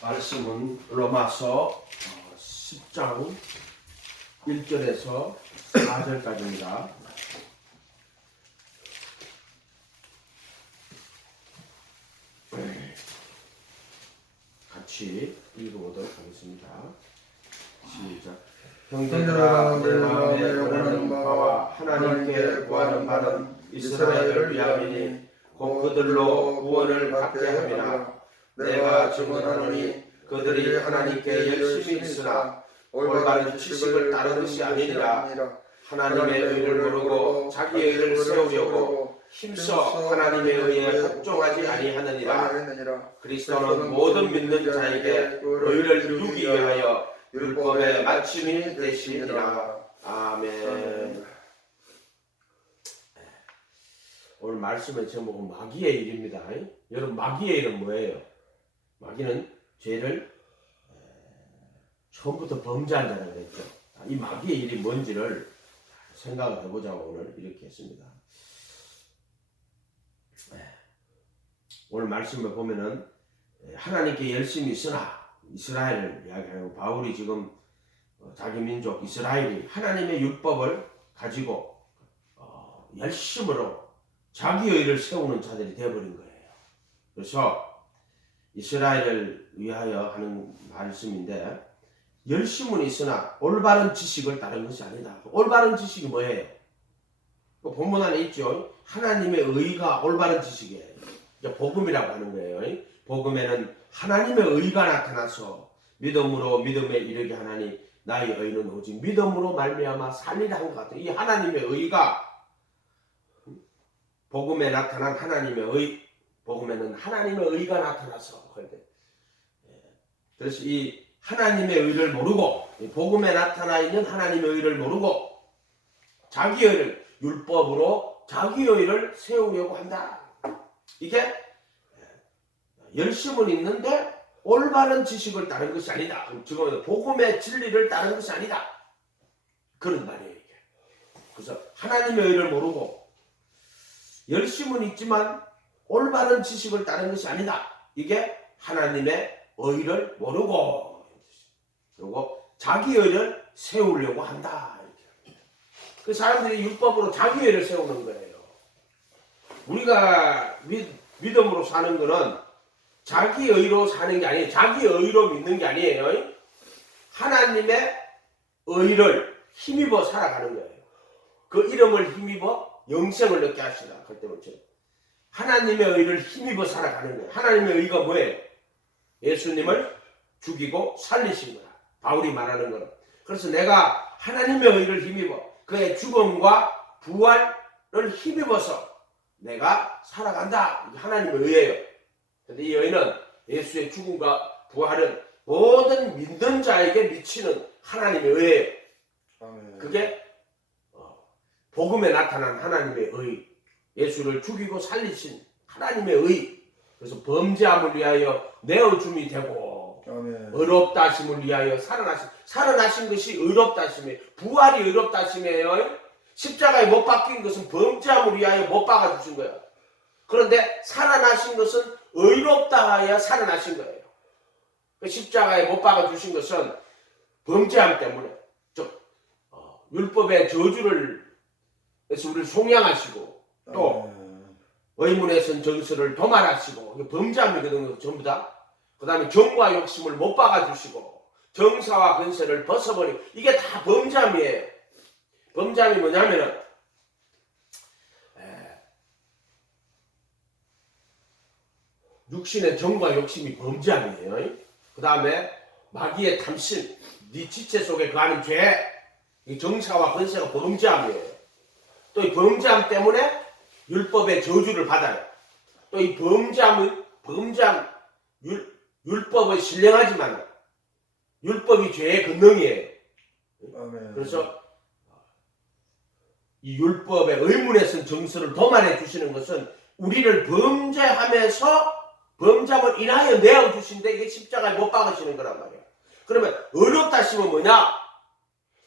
말씀은 로마서 10장 1절에서 4절까지입니다. 같이 읽어보도록 하겠습니다. 시작. 형제들아, 내 마음에 원하는 바와 하나님께 구하는 바는 이스라엘을 위함이니 곧 그들로 구원을 받게 함이라. 내가 증언하노니 그들이 하나님께 열심히 있으나 올바른 지식을 따르는 것이 아니니라. 하나님의 의를 모르고 자기의 의를 세우려고 힘써 하나님의 의에 복종하지 아니하느니라. 그리스도는 모든 믿는 자에게 의를 이루기 위하여 율법의 마침이 되시니라. 아멘. 오늘 말씀의 제목은 마귀의 일입니다. 여러분, 마귀의 일은 뭐예요? 마귀는 죄를 처음부터 범죄한 자라고 했죠. 이 마귀의 일이 뭔지를 생각을 해보자고 오늘 이렇게 했습니다. 오늘 말씀을 보면은 하나님께 열심히 있으나, 이스라엘을 이야기하는 바울이 지금 자기 민족 이스라엘이 하나님의 율법을 가지고 열심으로 자기 의를 세우는 자들이 되어버린 거예요. 그래서 이스라엘을 위하여 하는 말씀인데, 열심은 있으나 올바른 지식을 따른 것이 아니다. 올바른 지식이 뭐예요? 본문 안에 있죠. 하나님의 의가 올바른 지식이에요. 복음이라고 하는 거예요. 복음에는 하나님의 의가 나타나서 믿음으로 믿음에 이르게 하나니 나의 의는 오직 믿음으로 말미암아 살리라 한 것 같아요. 이 하나님의 의가, 복음에 나타난 하나님의 의, 복음에는 하나님의 의가 나타나서, 그래서 이 하나님의 의를 모르고, 복음에 나타나 있는 하나님의 의를 모르고 자기 의를, 율법으로 자기 의를 세우려고 한다. 이게 열심은 있는데 올바른 지식을 따른 것이 아니다. 지금 복음의 진리를 따른 것이 아니다. 그런 말이에요, 이게. 그래서 하나님의 의를 모르고 열심은 있지만 올바른 지식을 따른 것이 아니다. 이게 하나님의 의를 모르고, 그리고 자기 의를 세우려고 한다. 그 사람들이 율법으로 자기 의를 세우는 거예요. 우리가 믿음으로 사는 거는 자기 의로 사는 게 아니에요. 자기 의로 믿는 게 아니에요. 하나님의 의를 힘입어 살아가는 거예요. 그 이름을 힘입어 영생을 얻게 하시라. 그때부터 하나님의 의를 힘입어 살아가는 거예요. 하나님의 의가 뭐예요? 예수님을 죽이고 살리신 거야. 바울이 말하는 거는. 그래서 내가 하나님의 의를 힘입어 그의 죽음과 부활을 힘입어서 내가 살아간다. 이게 하나님의 의예요. 근데 이 의는 예수의 죽음과 부활은 모든 믿는 자에게 미치는 하나님의 의예요. 아멘. 그게 복음에 나타난 하나님의 의, 예수를 죽이고 살리신 하나님의 의. 그래서 범죄함을 위하여 내어줌이 되고, 아멘. 의롭다 하심을 위하여 살아나신 것이 의롭다 하심이에요. 부활이 의롭다 하심이에요. 십자가에 못 박힌 것은 범죄함을 위하여 못 박아주신 거예요. 그런데 살아나신 것은 의롭다 하여 살아나신 거예요. 십자가에 못 박아주신 것은 범죄함 때문에, 율법의 저주를 해서 우리를 속량하시고, 또 의문에선 정서를 도말하시고, 범죄함이거든요, 전부 다. 그 다음에 정과 욕심을 못 박아주시고, 정사와 근세를 벗어버리고, 이게 다 범죄함이에요. 범죄함이 뭐냐면은 육신의 정과 욕심이 범죄함이에요. 그 다음에 마귀의 탐심, 네 지체 속에 거하는 죄, 이 정사와 근세가 범죄함이에요. 또 이 범죄함 때문에 율법의 저주를 받아요. 또 이 범죄함, 율법을 신령하지만 율법이 죄의 근능이에요. 아멘. 그래서 이 율법의 의문에 쓴 정서를 도말해 주시는 것은 우리를 범죄하면서 범죄함을 인하여 내어주신데, 이게 십자가에 못 박으시는 거란 말이에요. 그러면 의롭다 하시면 뭐냐?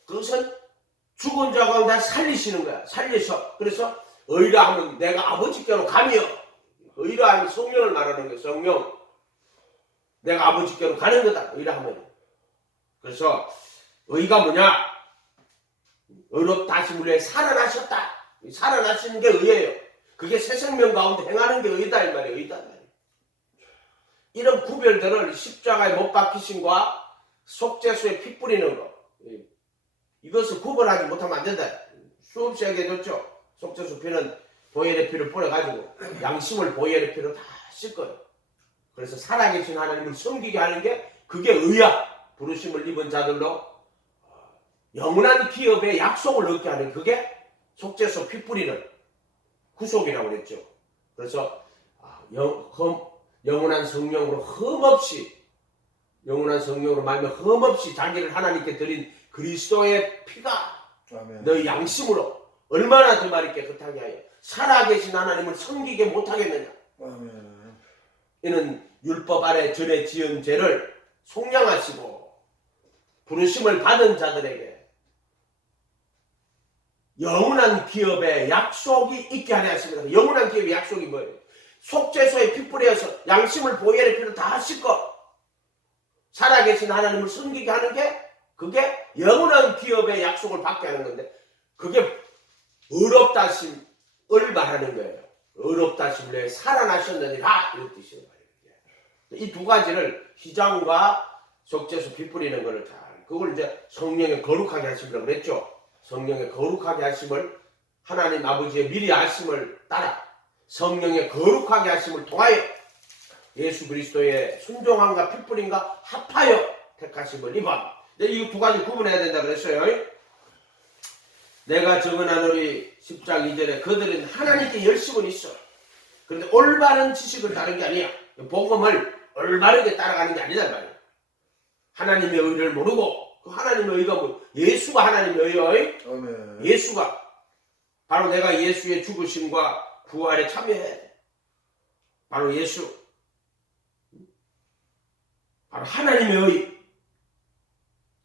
그것은 죽은 자 가운데 살리시는 거야. 살려서. 그래서 의라 하면 내가 아버지께로 가며, 의라 하면 성령을 말하는 거예요. 성령. 내가 아버지께로 가는 거다. 이라 하면. 그래서 의가 뭐냐? 의롭다 하심을 위해 살아나셨다. 살아나시는 게 의예요. 그게 새 생명 가운데 행하는 게 의다 이 말이에요. 의다. 이런 구별들을 십자가에 못 박히심과 속죄수에 피 뿌리는 거, 이것을 구분하지 못하면 안 된다. 수없이 얘기해줬죠. 속죄수 피는 보혈의 피를 뿌려가지고 양심을 보혈의 피로 다 씻거든. 그래서 살아계신 하나님을 섬기게 하는 게 그게 의야. 부르심을 입은 자들로 영원한 기업의 약속을 얻게 하는 그게 속죄수 피 뿌리는 구속이라고 그랬죠. 그래서 영원한 성령으로 영원한 성령으로 말며 흠없이 자기를 하나님께 드린 그리스도의 피가 아멘. 너희 양심으로 얼마나 더 말이 깨끗하게 하여 살아계신 하나님을 섬기게 못하겠느냐. 아멘. 이는 율법 아래 전에 지은 죄를 속량하시고 부르심을 받은 자들에게 영원한 기업의 약속이 있게 하려 하십니다. 영원한 기업의 약속이 뭐예요? 속죄소에 피 뿌려서 양심을 보혈의 피로 다 씻고 살아계신 하나님을 섬기게 하는 게 그게 영원한 기업의 약속을 받게 하는 건데 그게 의롭다심을 말하는 거예요. 의롭다심을 위해 살아나셨느니라 이런 뜻이에요. 이 두 가지를 희장과 속죄소 피 뿌리는 거를 그걸 이제 성령의 거룩하게 하심이라고 그랬죠. 성령의 거룩하게 하심을 하나님 아버지의 미리 아심을 따라 성령의 거룩하게 하심을 통하여 예수 그리스도의 순종함과 피 뿌림과 합하여 택하심을 입어. 이 두 가지 구분해야 된다 그랬어요. 내가 정언하노니 10장 2절에 그들은 하나님께 열심은 있어. 그런데 올바른 지식을 다른 게 아니야. 복음을 올바르게 따라가는 게 아니다 말이야. 하나님의 의를 모르고 그 하나님의 의가 뭐 예수가 하나님의 의요. 예수가 바로 내가 예수의 죽으심과 부활에 참여해야 돼. 바로 예수. 바로 하나님의 의.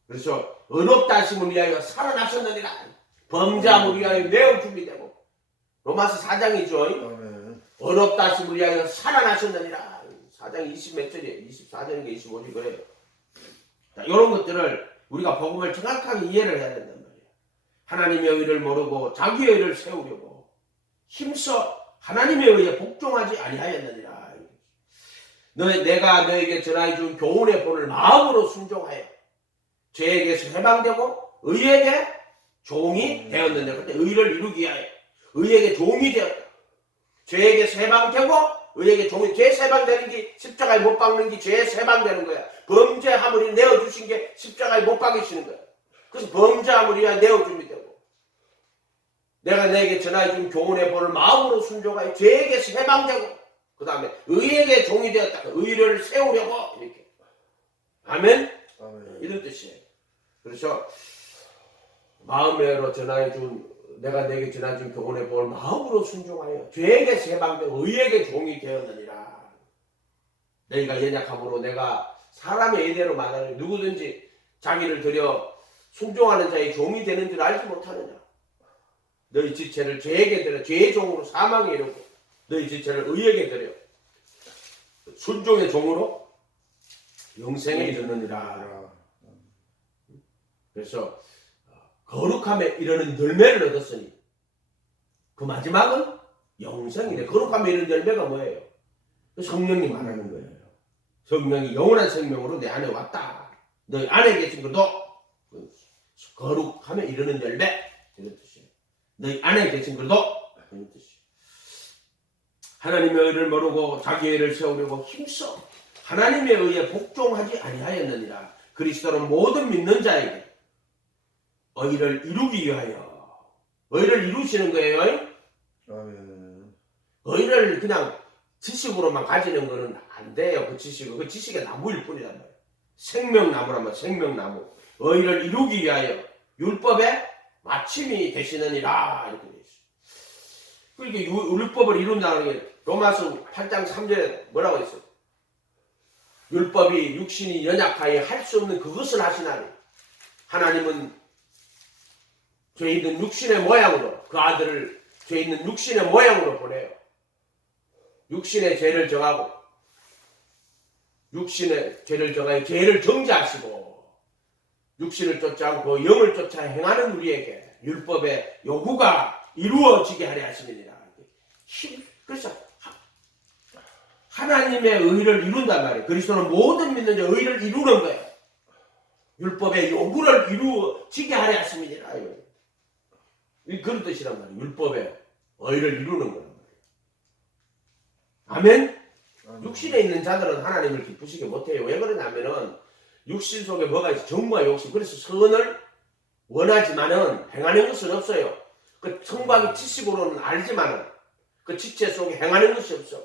그래서 의롭다 하심을 위하여 살아나셨느니라. 범죄함을 위하여 매우 준비되고 로마서 4장이죠. 의롭다 하심을 위하여 살아나셨느니라. 4장 20몇 절이에요. 24절인가 25절 그래요. 자, 이런 것들을 우리가 복음을 정확하게 이해를 해야 된단 말이에요. 하나님의 의를 모르고 자기의 의를 세우려고 힘써 하나님의 의에 복종하지 아니하였느니라. 내가 너에게 전하여 준 교훈의 본을 마음으로 순종하여 죄에게서 해방되고 의에게 종이 되었는데 그때 의를 이루기 위하여 의에게 종이 되었다. 죄에게서 해방되고 의에게 종이 죄에서 해방되는 게 십자가에 못 박는 게 죄에서 해방되는 거야. 범죄함을 내어주신 게 십자가에 못 박이시는 거야. 그래서 범죄함을 위하여 내어줌이 되고 내가 너에게 전하여 준 교훈의 본을 마음으로 순종하여 죄에게서 해방되고 그 다음에 의에게 종이 되었다. 의를 세우려고 이렇게. 아멘? 아멘. 이런 뜻이에요. 그래서 마음으로 전하여 준 내가 내게 전하여 준 교훈의 본을 마음으로 순종하여 죄에게서 해방되고 의에게 종이 되었느니라. 너희가 연약함으로 내가 사람의 이대로 말하는 누구든지 자기를 들여 순종하는 자의 종이 되는 줄 알지 못하느냐. 너희 지체를 죄에게 들여 죄의 종으로 사망에 이르고 너희 지체를 의에게 들여 순종의 종으로 영생에 이르느니라. 그래서 거룩함에 이르는 열매를 얻었으니 그 마지막은 영생이네. 거룩함에 이르는 열매가 뭐예요? 성령님 말하는 거예요. 성령이 영원한 생명으로 내 안에 왔다. 너희 안에 계신 것도 거룩함에 이르는 열매 이런 뜻이에요. 너희 안에 계신 것도 이런 뜻이에요. 하나님의 의를 모르고 자기의 의를 세우려고 힘써 하나님의 의에 복종하지 아니하였느니라. 그리스도는 모든 믿는 자에게 의를 이루기 위하여 의를 이루시는 거예요. 의를 그냥 지식으로만 가지는 거는 안 돼요. 그 지식의 나무일 뿐이란 말이에요. 생명나무란 말이에요. 생명나무. 의를 이루기 위하여 율법의 마침이 되시느니라 이렇게 되어 있어요. 그러니까 율법을 이룬다는 게 로마서 8장 3절에 뭐라고 했어요? 율법이 육신이 연약하여 할 수 없는 그것을 하시나니 하나님은 죄 있는 육신의 모양으로 그 아들을 죄 있는 육신의 모양으로 보내요. 육신의 죄를 정하고 육신의 죄를 정하여 죄를 정죄하시고 육신을 쫓지 않고 영을 쫓아 행하는 우리에게 율법의 요구가 이루어지게 하려 하심이니라. 그래서 하나님의 의를 이룬단 말이에요. 그리스도는 모든 믿는 자 의를 이루는 거예요. 율법의 요구를 이루어지게 하려 하심이니라. 그런 뜻이란 말이에요. 율법의 의를 이루는 거란 말이에요. 아멘? 육신에 있는 자들은 하나님을 기쁘시게 못해요. 왜 그러냐면은 육신 속에 뭐가 있어? 정과 욕심. 그래서 선을 원하지만은 행하는 것은 없어요. 그 성곽의 지식으로는 알지만은 그 지체 속에 행하는 것이 없어.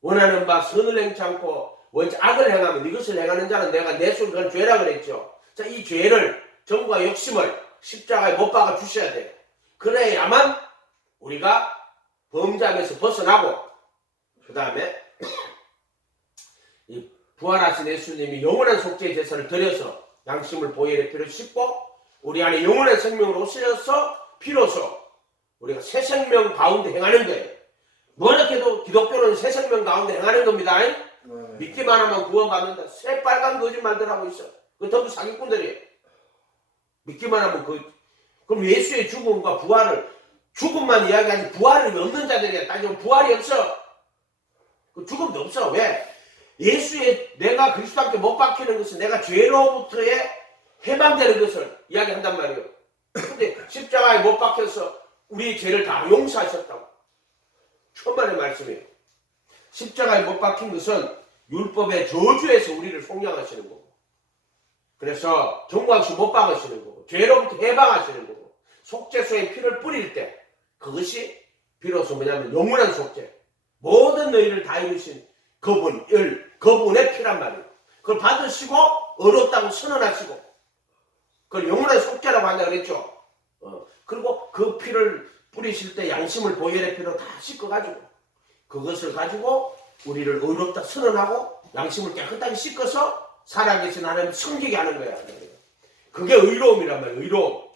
원하는 바 선을 행치 않고 원치 악을 행하면 이것을 행하는 자는 내가 내 속에 그건 죄라 그랬죠. 자, 이 죄를 정과 욕심을 십자가에 못 박아 주셔야 돼요. 그래야만 우리가 범죄함에서 벗어나고 그 다음에 이 부활하신 예수님이 영원한 속죄의 제사를 드려서 양심을 보혈의 피를 씻고 우리 안에 영원한 생명으로 오셔서 비로소 우리가 새 생명 가운데 행하는 거예요. 뭐라해도 기독교는 새 생명 가운데 행하는 겁니다. 믿기만 하면 구원받는다. 새빨간 거짓말들 하고 있어. 그거 전부 사기꾼들이에요. 믿기만 하면 그럼 예수의 죽음과 부활을 죽음만 이야기하지 부활이 없는 자들이야. 따지면 부활이 없어. 그 죽음도 없어. 왜? 예수의 내가 그리스도 함께 못 박히는 것은 내가 죄로부터의 해방되는 것을 이야기한단 말이에요. 근데 십자가에 못 박혀서 우리 죄를 다 용서하셨다고. 천만의 말씀이에요. 십자가에 못 박힌 것은 율법의 저주에서 우리를 속량하시는 거고, 그래서 정광수 못 박으시는 거고, 죄로부터 해방하시는 거고, 속죄소에 피를 뿌릴 때 그것이 비로소 뭐냐면 영원한 속죄, 모든 너희를 다 이루신 그분의 피란 말이에요. 그걸 받으시고 의롭다고 선언하시고 그걸 영원한 속죄라고 한다 그랬죠. 그리고 그 피를 뿌리실 때 양심을 보혈의 피로 다 씻어가지고 그것을 가지고 우리를 의롭다 선언하고 양심을 깨끗하게 씻어서 살아계신 하나님 섬기게 하는 거야. 그게 의로움이란 말이에요. 의로움.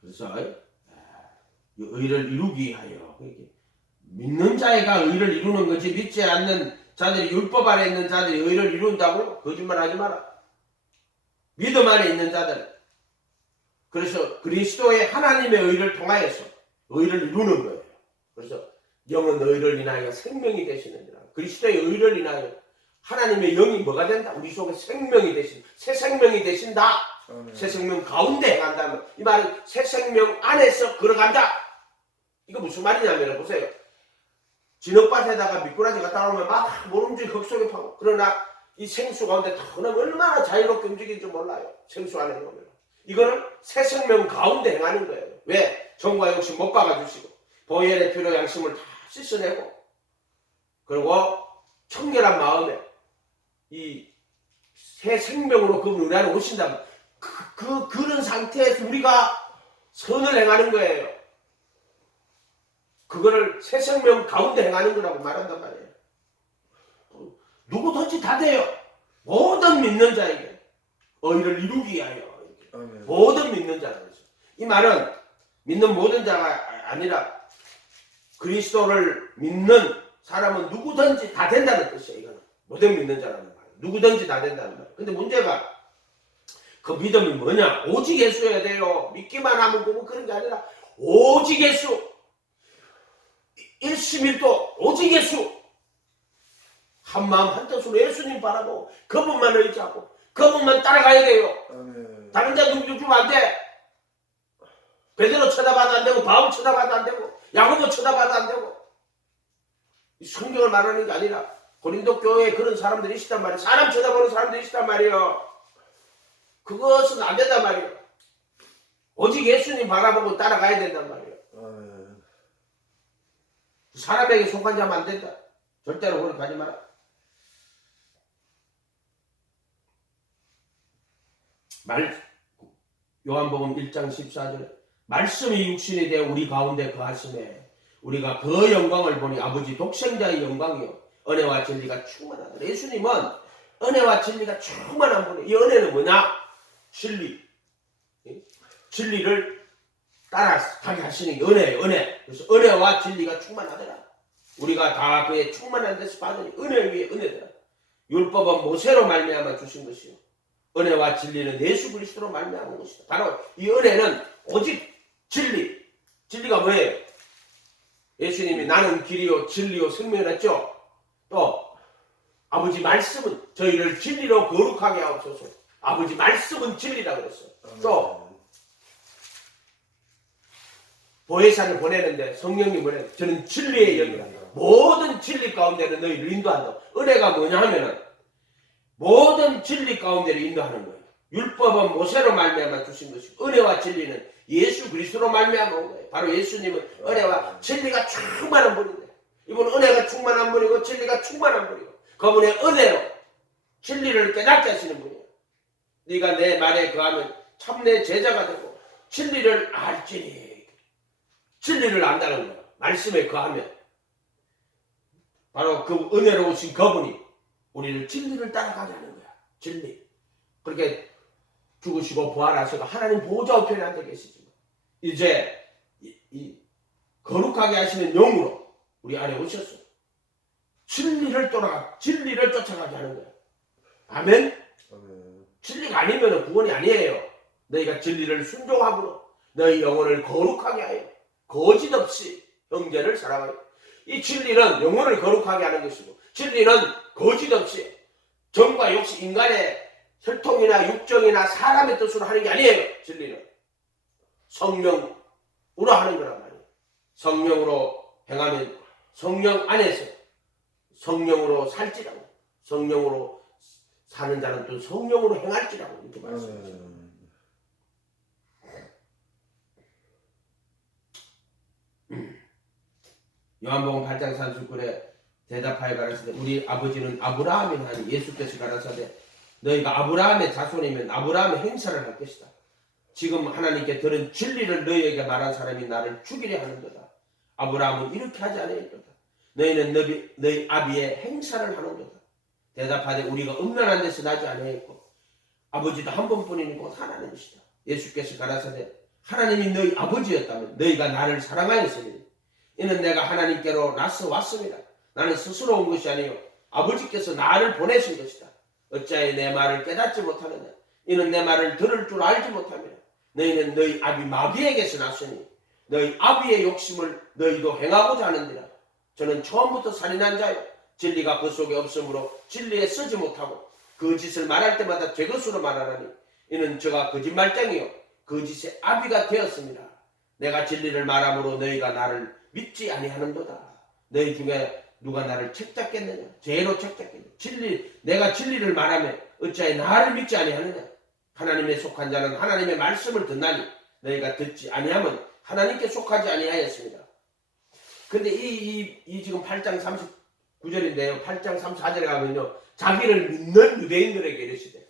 그래서 의를 이루기 위하여 믿는 자가 의를 이루는 거지 믿지 않는 자들이 율법 안에 있는 자들이 의를 이룬다고 거짓말 하지 마라. 믿음 안에 있는 자들. 그래서 그리스도의 하나님의 의를 통하여서 의를 이루는 거예요. 그래서 영은 의를 인하여 생명이 되시느니라. 그리스도의 의를 인하여 하나님의 영이 뭐가 된다? 우리 속에 생명이 되신, 새 생명이 되신다. 새 생명 가운데 행한다면 이 말은 새 생명 안에서 걸어간다. 이거 무슨 말이냐면 보세요. 진흙밭에다가 미꾸라지 갖다 놓으면 막 모름지 흙 속에 파고, 그러나 이 생수 가운데 터놓으면 얼마나 자유롭게 움직이는지 몰라요. 생수 안에 넣으면. 이거는 새 생명 가운데 행하는 거예요. 왜? 정과 욕심 못 박아주시고 보혈의 피로 양심을 다 씻어내고 그리고 청결한 마음에 이 새 생명으로 그 눈 안에 오신다면 그런 상태에서 우리가 선을 행하는 거예요. 그거를 새 생명 가운데 행하는 거라고 말한단 말이에요. 누구든지 다 돼요. 모든 믿는 자에게 의를 이루기 위하여. 모든 믿는 자라고 했어요. 이 말은 믿는 모든 자가 아니라 그리스도를 믿는 사람은 누구든지 다 된다는 뜻이에요. 이거는 모든 믿는 자라는 말이에요. 누구든지 다 된다는 말이에요. 근데 문제가 그 믿음이 뭐냐? 오직 예수여야 돼요. 믿기만 하면 되고 그런 게 아니라 오직 예수. 일심일도 오직 예수. 한 마음 한 뜻으로 예수님 바라보고 그분만 의지하고 그분만 따라가야 돼요. 다른 자 누구 주면 안 돼. 베드로 쳐다봐도 안 되고 바울 쳐다봐도 안 되고 야고보 쳐다봐도 안 되고. 성경을 말하는 게 아니라 고린도 교회에 그런 사람들이 있단 말이에요. 사람 쳐다보는 사람들이 있단 말이에요. 그것은 안 된단 말이에요. 오직 예수님 바라보고 따라가야 된단 말이에요. 사람에게 속한 자면 안 된다. 절대로 그렇게 하지 마라. 요한복음 1장 14절에 말씀이 육신이 되어 우리 가운데 거하심에 우리가 그 영광을 보니 아버지 독생자의 영광이요 은혜와 진리가 충만하다. 예수님은 은혜와 진리가 충만한 분이에요. 이 은혜는 뭐냐? 진리. 진리를 따라가게 하시는 게 은혜예요. 은혜. 그래서 은혜와 진리가 충만하더라. 우리가 다 그의 충만한 데서 받으니 은혜 위에 은혜더라. 율법은 모세로 말미암아 주신 것이요 은혜와 진리는 예수 그리스도로 말미암은 것이다. 바로 이 은혜는 오직 진리. 진리가 뭐예요? 예수님이 나는 길이요 진리요 생명이라 했죠. 또 아버지 말씀은 저희를 진리로 거룩하게 하옵소서. 아버지 말씀은 진리라고 그랬어요. 또 보혜사를 보내는데 성령님 보내 저는 진리의 영이라. 모든 진리 가운데는 너희를 인도한다. 은혜가 뭐냐 하면은 모든 진리 가운데를 인도하는 거예요. 율법은 모세로 말미암아 주신 것이고 은혜와 진리는 예수 그리스도로 말미암아 온 거예요. 바로 예수님은 은혜와 진리가 충만한 분인데 이분은 은혜가 충만한 분이고 진리가 충만한 분이고 그분의 은혜로 진리를 깨닫게 하시는 분이에요. 네가 내 말에 거하면 참 내 제자가 되고 진리를 알지니. 진리를 안다는 거예요. 말씀에 거하면 바로 그 은혜로우신 그분이 우리를 진리를 따라가게 하는 거야. 진리. 그렇게 죽으시고 부활하시고 하나님 보호자 우편에 앉아 계시지만 이제 이 거룩하게 하시는 영으로 우리 안에 오셨어. 진리를 쫓아가게 하는 거야. 아멘? 진리가 아니면 구원이 아니에요. 너희가 진리를 순종함으로 너희 영혼을 거룩하게 하여 거짓 없이 형제를 사랑하여. 이 진리는 영혼을 거룩하게 하는 것이고 진리는 거짓 없이 정과 욕심 인간의 혈통이나 육정이나 사람의 뜻으로 하는 게 아니에요. 진리는 성령으로 하는 거란 말이에요. 성령으로 행하면 성령 안에서 성령으로 살지라고. 성령으로 사는 자는 또 성령으로 행할지라고 이렇게 말씀하셨어요. 요한복음 8장 39절에 대답하여 가라사대 우리 아버지는 아브라함이 하니 예수께서 가라사대 너희가 아브라함의 자손이면 아브라함의 행사를 할 것이다. 지금 하나님께 들은 진리를 너희에게 말한 사람이 나를 죽이려 하는도다. 아브라함은 이렇게 하지 아니하였도다. 너희는 너희 아비의 행사를 하는도다. 대답하되 우리가 음란한 데서 나지 아니하였고 아버지도 한 번뿐이니 곧 하나님이시다. 예수께서 가라사대 하나님이 너희 아버지였다면 너희가 나를 사랑하였으니 이는 내가 하나님께로 나서 왔습니다. 나는 스스로 온 것이 아니요 아버지께서 나를 보내신 것이다. 어찌하여 내 말을 깨닫지 못하느냐. 이는 내 말을 들을 줄 알지 못하며 너희는 너희 아비 마귀에게서 났으니 너희 아비의 욕심을 너희도 행하고자 하는지라. 저는 처음부터 살인한 자요 진리가 그 속에 없으므로 진리에 쓰지 못하고 거짓을 말할 때마다 제 것으로 말하나니 이는 저가 거짓말쟁이요 거짓의 아비가 되었습니다. 내가 진리를 말함으로 너희가 나를 믿지 아니하는도다. 너희 중에 누가 나를 책잡겠느냐. 죄로 책잡겠느냐. 내가 진리를 말하면 어찌하여 나를 믿지 아니하느냐. 하나님에 속한 자는 하나님의 말씀을 듣나니 너희가 듣지 아니하면 하나님께 속하지 아니하였습니다. 근데 이 지금 8장 39절인데요. 8장 34절에 가면요. 자기를 믿는 유대인들에게 이르시되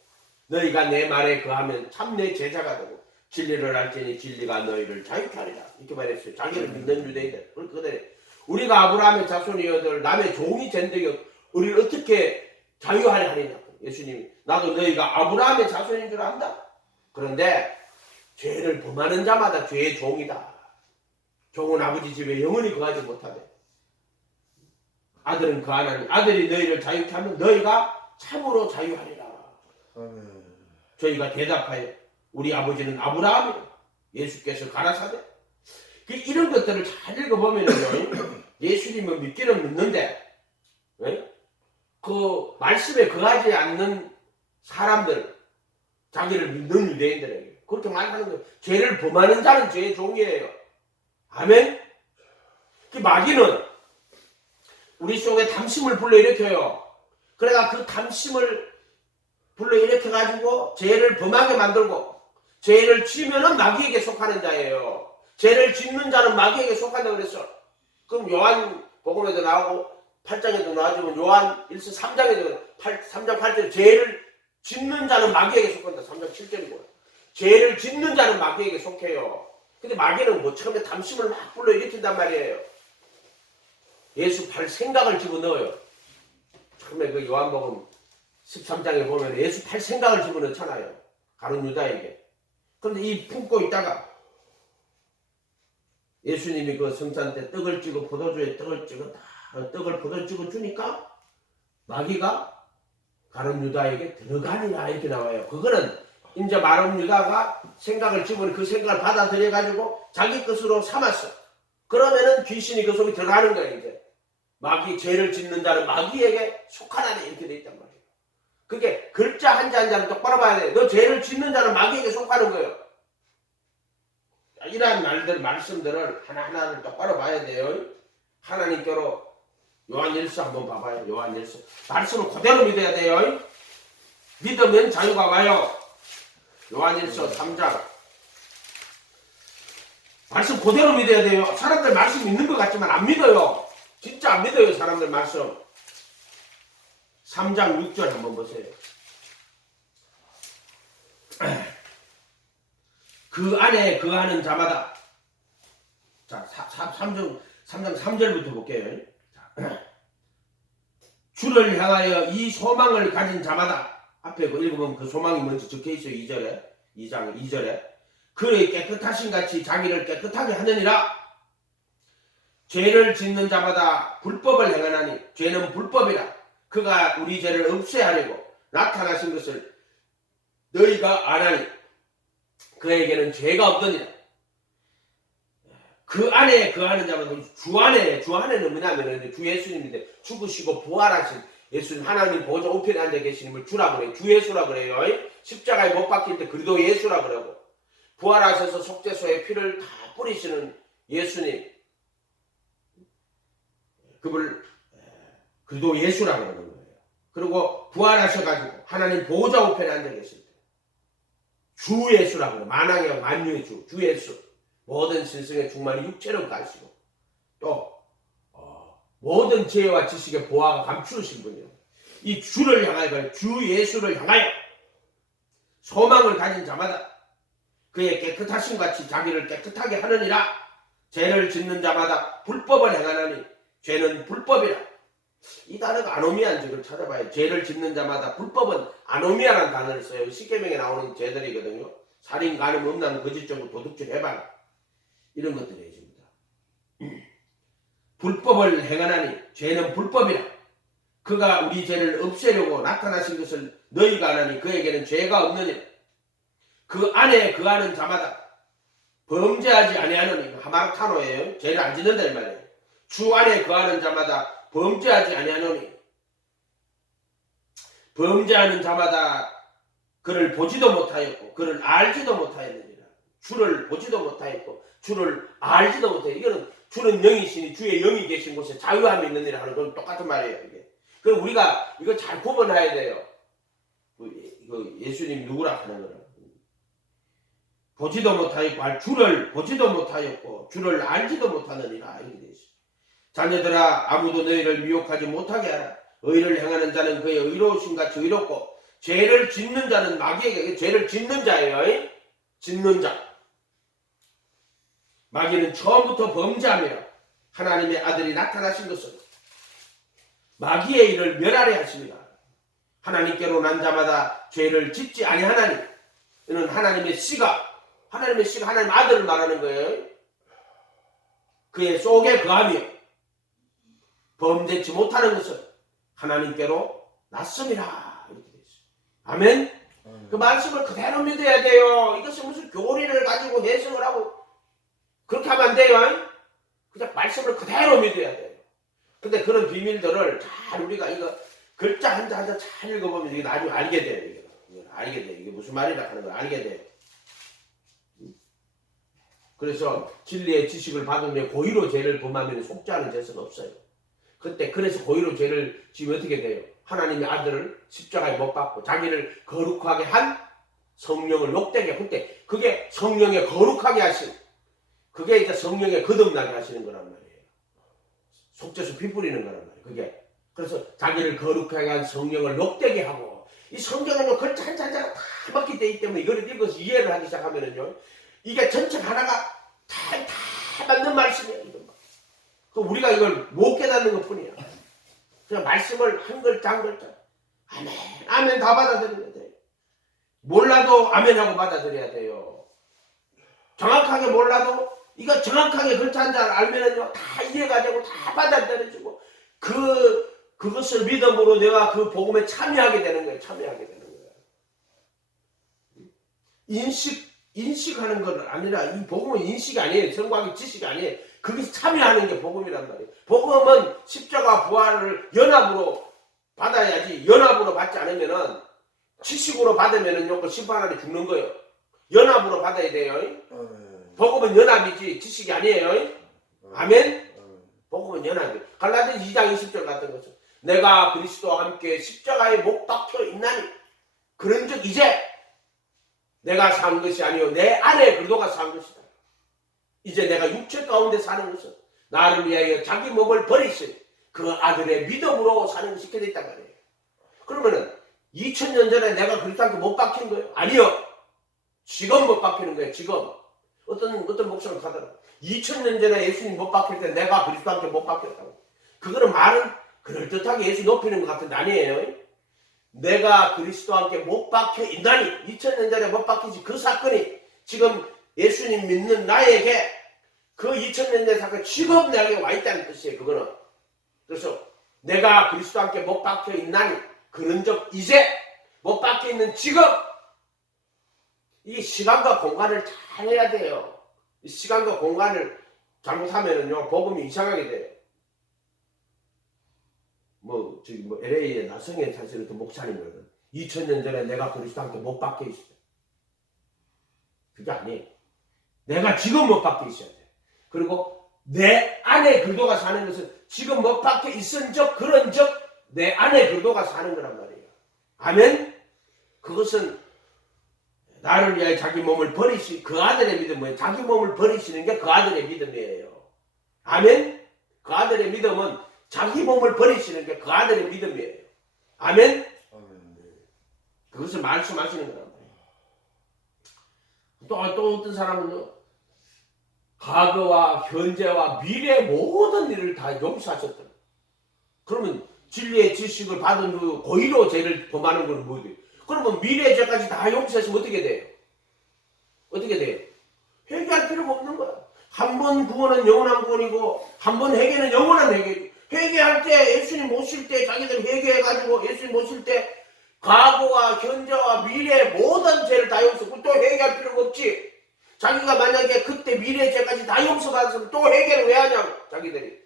너희가 내 말에 거하면 참 내 제자가 되고 진리를 알지니 진리가 너희를 자유케 하리라. 이렇게 말했어요. 자기를 믿는 유대인들. 그들이 우리가 아브라함의 자손이어들 남의 종이 된 적이 우리를 어떻게 자유하려 하느냐. 예수님이 나도 너희가 아브라함의 자손인 줄 안다. 그런데 죄를 범하는 자마다 죄의 종이다. 종은 아버지 집에 영원히 거하지 못하되 아들은 거하나니 아들이 너희를 자유케 하면 너희가 참으로 자유하리라. 저희가 대답하여 우리 아버지는 아브라함이다. 예수께서 가라사대. 이런 것들을 잘 읽어보면요. 예수님을 믿기는 믿는데 그 말씀에 거하지 않는 사람들 자기를 믿는 유대인들에게 그렇게 말하는 거예요. 죄를 범하는 자는 죄의 종이에요. 아멘. 그 마귀는 우리 속에 담심을 불러일으켜요. 그래가 그 담심을 불러일으켜가지고 죄를 범하게 만들고 죄를 지으면은 마귀에게 속하는 자예요. 죄를 짓는 자는 마귀에게 속한다고 그랬어. 그럼 요한 복음에도 나오고 8장에도 나와주면 요한 1서 3장에도 3장 8절에 죄를 짓는 자는 마귀에게 속한다. 3장 7절이고 죄를 짓는 자는 마귀에게 속해요. 근데 마귀는 뭐 처음에 담심을 막 불러일으킨단 말이에요. 예수 팔 생각을 집어넣어요. 처음에 그 요한복음 13장에 보면 예수 팔 생각을 집어넣잖아요. 가룟 유다에게. 그런데 이 품고 있다가 예수님이 그 성찬 때 떡을 찍어 포도주에 떡을 포도주 찍어 주니까 마귀가 가룟 유다에게 들어가느냐 이렇게 나와요. 그거는 이제 마름 유다가 생각을 집어넣은 그 생각을 받아들여 가지고 자기 것으로 삼았어. 그러면은 귀신이 그 속에 들어가는 거예요. 이제 마귀 죄를 짓는 자는 마귀에게 속하나니 이렇게 돼 있단 말이에요. 그게 글자 한자 한자는 똑바로 봐야 돼. 너 죄를 짓는 자는 마귀에게 속하는 거예요. 이러한 말씀들을 하나하나를 똑바로 봐야 돼요. 하나님께로 요한일서 한번 봐봐요. 요한일서 말씀을 그대로 믿어야 돼요. 믿으면 자유가 와요. 요한일서 3장 말씀 그대로 믿어야 돼요. 사람들 말씀 믿는 것 같지만 안 믿어요. 진짜 안 믿어요. 사람들 말씀. 3장 6절 한번 보세요. 그 안에 거하는 자마다, 자 3장 3절부터 볼게요. 주를 향하여 이 소망을 가진 자마다, 앞에 읽으면 그 소망이 먼저 적혀있어요. 2장 2절에 그의 깨끗하신 같이 자기를 깨끗하게 하느니라. 죄를 짓는 자마다 불법을 행하나니 죄는 불법이라. 그가 우리 죄를 없애하려고 나타나신 것을 너희가 아나니 그에게는 죄가 없더니라. 그 안에 거하는 자마다, 주 안에는 뭐냐면 주 예수님인데 죽으시고 부활하신 예수님, 하나님 보좌 우편에 앉아 계시님을 주라고 그래요. 주 예수라고 그래요. 십자가에 못 박힐 때 그리도 예수라고 그러고, 부활하셔서 속죄소에 피를 다 뿌리시는 예수님, 그걸 그리도 예수라고 그러는 거예요. 그리고 부활하셔가지고 하나님 보좌 우편에 앉아 계실 때 주 예수라고 그래요. 만왕의 만유의 주 예수. 모든 신성의 충만이 육체로 가시고 또 모든 지혜와 지식의 보화가 감추신 분이요. 이 주를 향하여, 주 예수를 향하여 소망을 가진 자마다 그의 깨끗하신 같이 자기를 깨끗하게 하느니라. 죄를 짓는 자마다 불법을 행하나니 죄는 불법이라. 이 단어가 아노미아인지 그걸 찾아봐요. 죄를 짓는 자마다, 불법은 아노미아라는 단어를 써요. 십계명에 나오는 죄들이거든요. 살인, 간음, 음란, 거짓 정보, 도둑질, 해방, 이런 것들이에요. 불법을 행하나니 죄는 불법이라. 그가 우리 죄를 없애려고 나타나신 것을 너희가 아나니 그에게는 죄가 없느니라. 그 안에 거하는 자마다 범죄하지 아니하노니, 하마르타노예요. 죄를 안 짓는다 이 말이에요. 주 안에 거하는 자마다 범죄하지 아니하노니, 범죄하는 자마다 그를 보지도 못하였고 그를 알지도 못하였느니라. 주를 보지도 못하였고 주를 알지도 못하였고, 이거는 주는 영이시니 주의 영이 계신 곳에 자유함이 있느니라 하는 건 똑같은 말이에요. 이게. 그럼 우리가 이거 잘 구분해야 돼요. 이거 예수님 누구라 하는 거는 보지도 못하였고 주를 보지도 못하였고 주를 알지도 못하느니라 이렇게 되어 있어요. 자녀들아, 아무도 너희를 미혹하지 못하게 하라. 의를 행하는 자는 그의 의로우신 같이 의롭고 죄를 짓는 자는 마귀에게, 죄를 짓는 자예요. 짓는 자. 마귀는 처음부터 범죄함이라. 하나님의 아들이 나타나신 것은 마귀의 일을 멸하려 하십니다. 하나님께로 난 자마다 죄를 짓지 아니하나니, 이는 하나님의 씨가 하나님 아들을 말하는 거예요. 그의 속에 거함이요 범죄치 못하는 것은 하나님께로 났습니다. 이렇게 되어 있어요. 아멘. 그 말씀을 그대로 믿어야 돼요. 이것은 무슨 교리를 가지고 해석을 하고 그렇게 하면 안 돼요. 그냥 말씀을 그대로 믿어야 돼요. 근데 그런 비밀들을 잘 우리가 이거 글자 한자 한자 잘 읽어보면 이게 나중에 알게 돼요. 이게 알게 돼요. 이게 무슨 말이라 하는 걸 알게 돼요. 그래서 진리의 지식을 받으면 고의로 죄를 범하면 속죄하는 죄는 없어요. 그래서 고의로 죄를 지면 어떻게 돼요? 하나님의 아들을 십자가에 못 박고 자기를 거룩하게 한 성령을 욕되게, 그때 그게 성령의 거룩하게 하신, 그게 이제 성령의 거듭나게 하시는 거란 말이에요. 속죄수 피 뿌리는 거란 말이에요. 그게. 그래서 자기를 거룩하게 한 성령을 욕되게 하고, 이 성경은 글자 한자 한자가 다 맞게 되기 때문에 이걸 읽어서 이해를 하기 시작하면은요, 이게 전체 하나가 다 맞는 말씀이에요. 우리가 이걸 못 깨닫는 것 뿐이야. 그냥 말씀을 한 글자 한 글자 아멘 아멘 다 받아들여야 돼요. 몰라도 아멘하고 받아들여야 돼요. 정확하게 몰라도 이거 정확하게 그렇다는 줄 알면은요, 다 이해가 되고 다 받아들여지고 그것을 믿음으로 내가 그 복음에 참여하게 되는 거예요. 참여하게 되는 거예요. 인식하는 건 아니라 이 복음은 인식이 아니에요. 성공하기 지식이 아니에요. 거기서 참여하는 게 복음이란 말이에요. 복음은 십자가 부활을 연합으로 받아야지, 연합으로 받지 않으면은 지식으로 받으면은요, 그 심판 안에 죽는 거예요. 연합으로 받아야 돼요. 복음은 연합이지 지식이 아니에요. 아멘. 복음은 연합이에요. 갈라디아서 2장 20절 같은 것은 내가 그리스도와 함께 십자가에 못 박혀 있나니 그런즉 이제 내가 산 것이 아니요 내 안에 그리스도가 산 것이다. 이제 내가 육체 가운데 사는 것은 나를 위하여 자기 몸을 버리신 그 아들의 믿음으로 사는 것이 되어 있단 말이에요. 그러면은 2000년 전에 내가 그리스도한테 못 박힌 거예요? 아니요. 지금 못 박히는 거예요. 지금. 어떤 목사는 가더라고요. 2000년 전에 예수님 못 박힐 때 내가 그리스도한테 못 박혔다고. 그거는 말은 그럴듯하게 예수 높이는 것 같은데 아니에요. 내가 그리스도와 함께 못 박혀 있나니 2000년 전에 못 박히지 그 사건이 지금 예수님 믿는 나에게 그 2000년 전 사건이 지금 내게 와 있다는 뜻이에요. 그거는. 그래서 내가 그리스도와 함께 못 박혀 있나니 그런즉 이제 못 박혀 있는 지금 이 시간과 공간을 잘 해야 돼요. 이 시간과 공간을 잘못하면은요 복음이 이상하게 돼요. 저기 LA의 나성에 사시는 그 목사님들은 2000년 전에 내가 그리스도한테 못 박혀 있어요. 그게 아니에요. 내가 지금 못 박혀 있어야 돼. 그리고 내 안에 그리스도가 사는 것은 지금 못 박혀 있은즉 그런즉 내 안에 그리스도가 사는 거란 말이에요. 아멘. 그것은 나를 위하여 자기 몸을 버리시 그 아들의 믿음이에요. 자기 몸을 버리시는 게 그 아들의 믿음이에요. 아멘. 그 아들의 믿음은 자기 몸을 버리시는 게 그 아들의 믿음이에요. 아멘. 그것을 말씀하시는 거란 말이에요. 또 어떤 사람은요, 과거와 현재와 미래의 모든 일을 다 용서하셨다. 그러면 진리의 지식을 받은 후 고의로 죄를 범하는 건 뭐예요? 그러면 미래의 죄까지 다 용서했으면 어떻게 돼요? 어떻게 돼요? 회개할 필요가 없는 거야. 한 번 구원은 영원한 구원이고 한 번 회개는 영원한 회개이고 회개할 때 예수님 오실 때 자기들 회개해가지고 예수님 오실 때 과거와 현재와 미래의 모든 죄를 다 용서하고 또 회개할 필요가 없지. 자기가 만약에 그때 미래의 죄까지 다 용서받았으면 또 회개를 왜 하냐고 자기들이.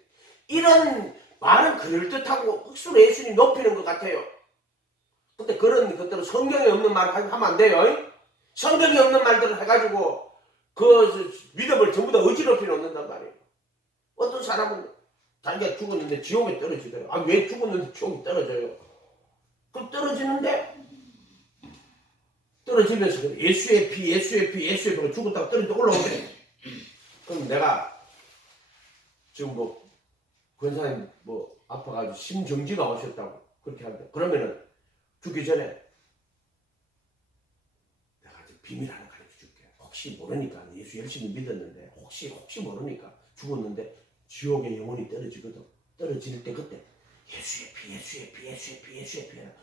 이런 말은 그럴듯하고 억수로 예수님 높이는 것 같아요. 근데 그런 것들은 성경에 없는 말을 하면 안 돼요. 성경에 없는 말들을 해가지고 그 믿음을 전부 다 어지럽히 놓는단 말이에요. 어떤 사람은 자기가 죽었는데 지옥에 떨어지더래요. 아, 왜 죽었는데 지옥에 떨어져요? 그럼 떨어지면서 예수의 피 죽었다고 떨어져 올라오래. 그럼 내가 지금 권사님 아파가지고 심정지가 오셨다고 그렇게 한다. 그러면은 죽기 전에 내가 비밀 하나 가르쳐 줄게. 혹시 모르니까 예수 열심히 믿었는데 혹시 모르니까 죽었는데 지옥에 영혼이 떨어지거든. 떨어질 때 그때 예수의 피.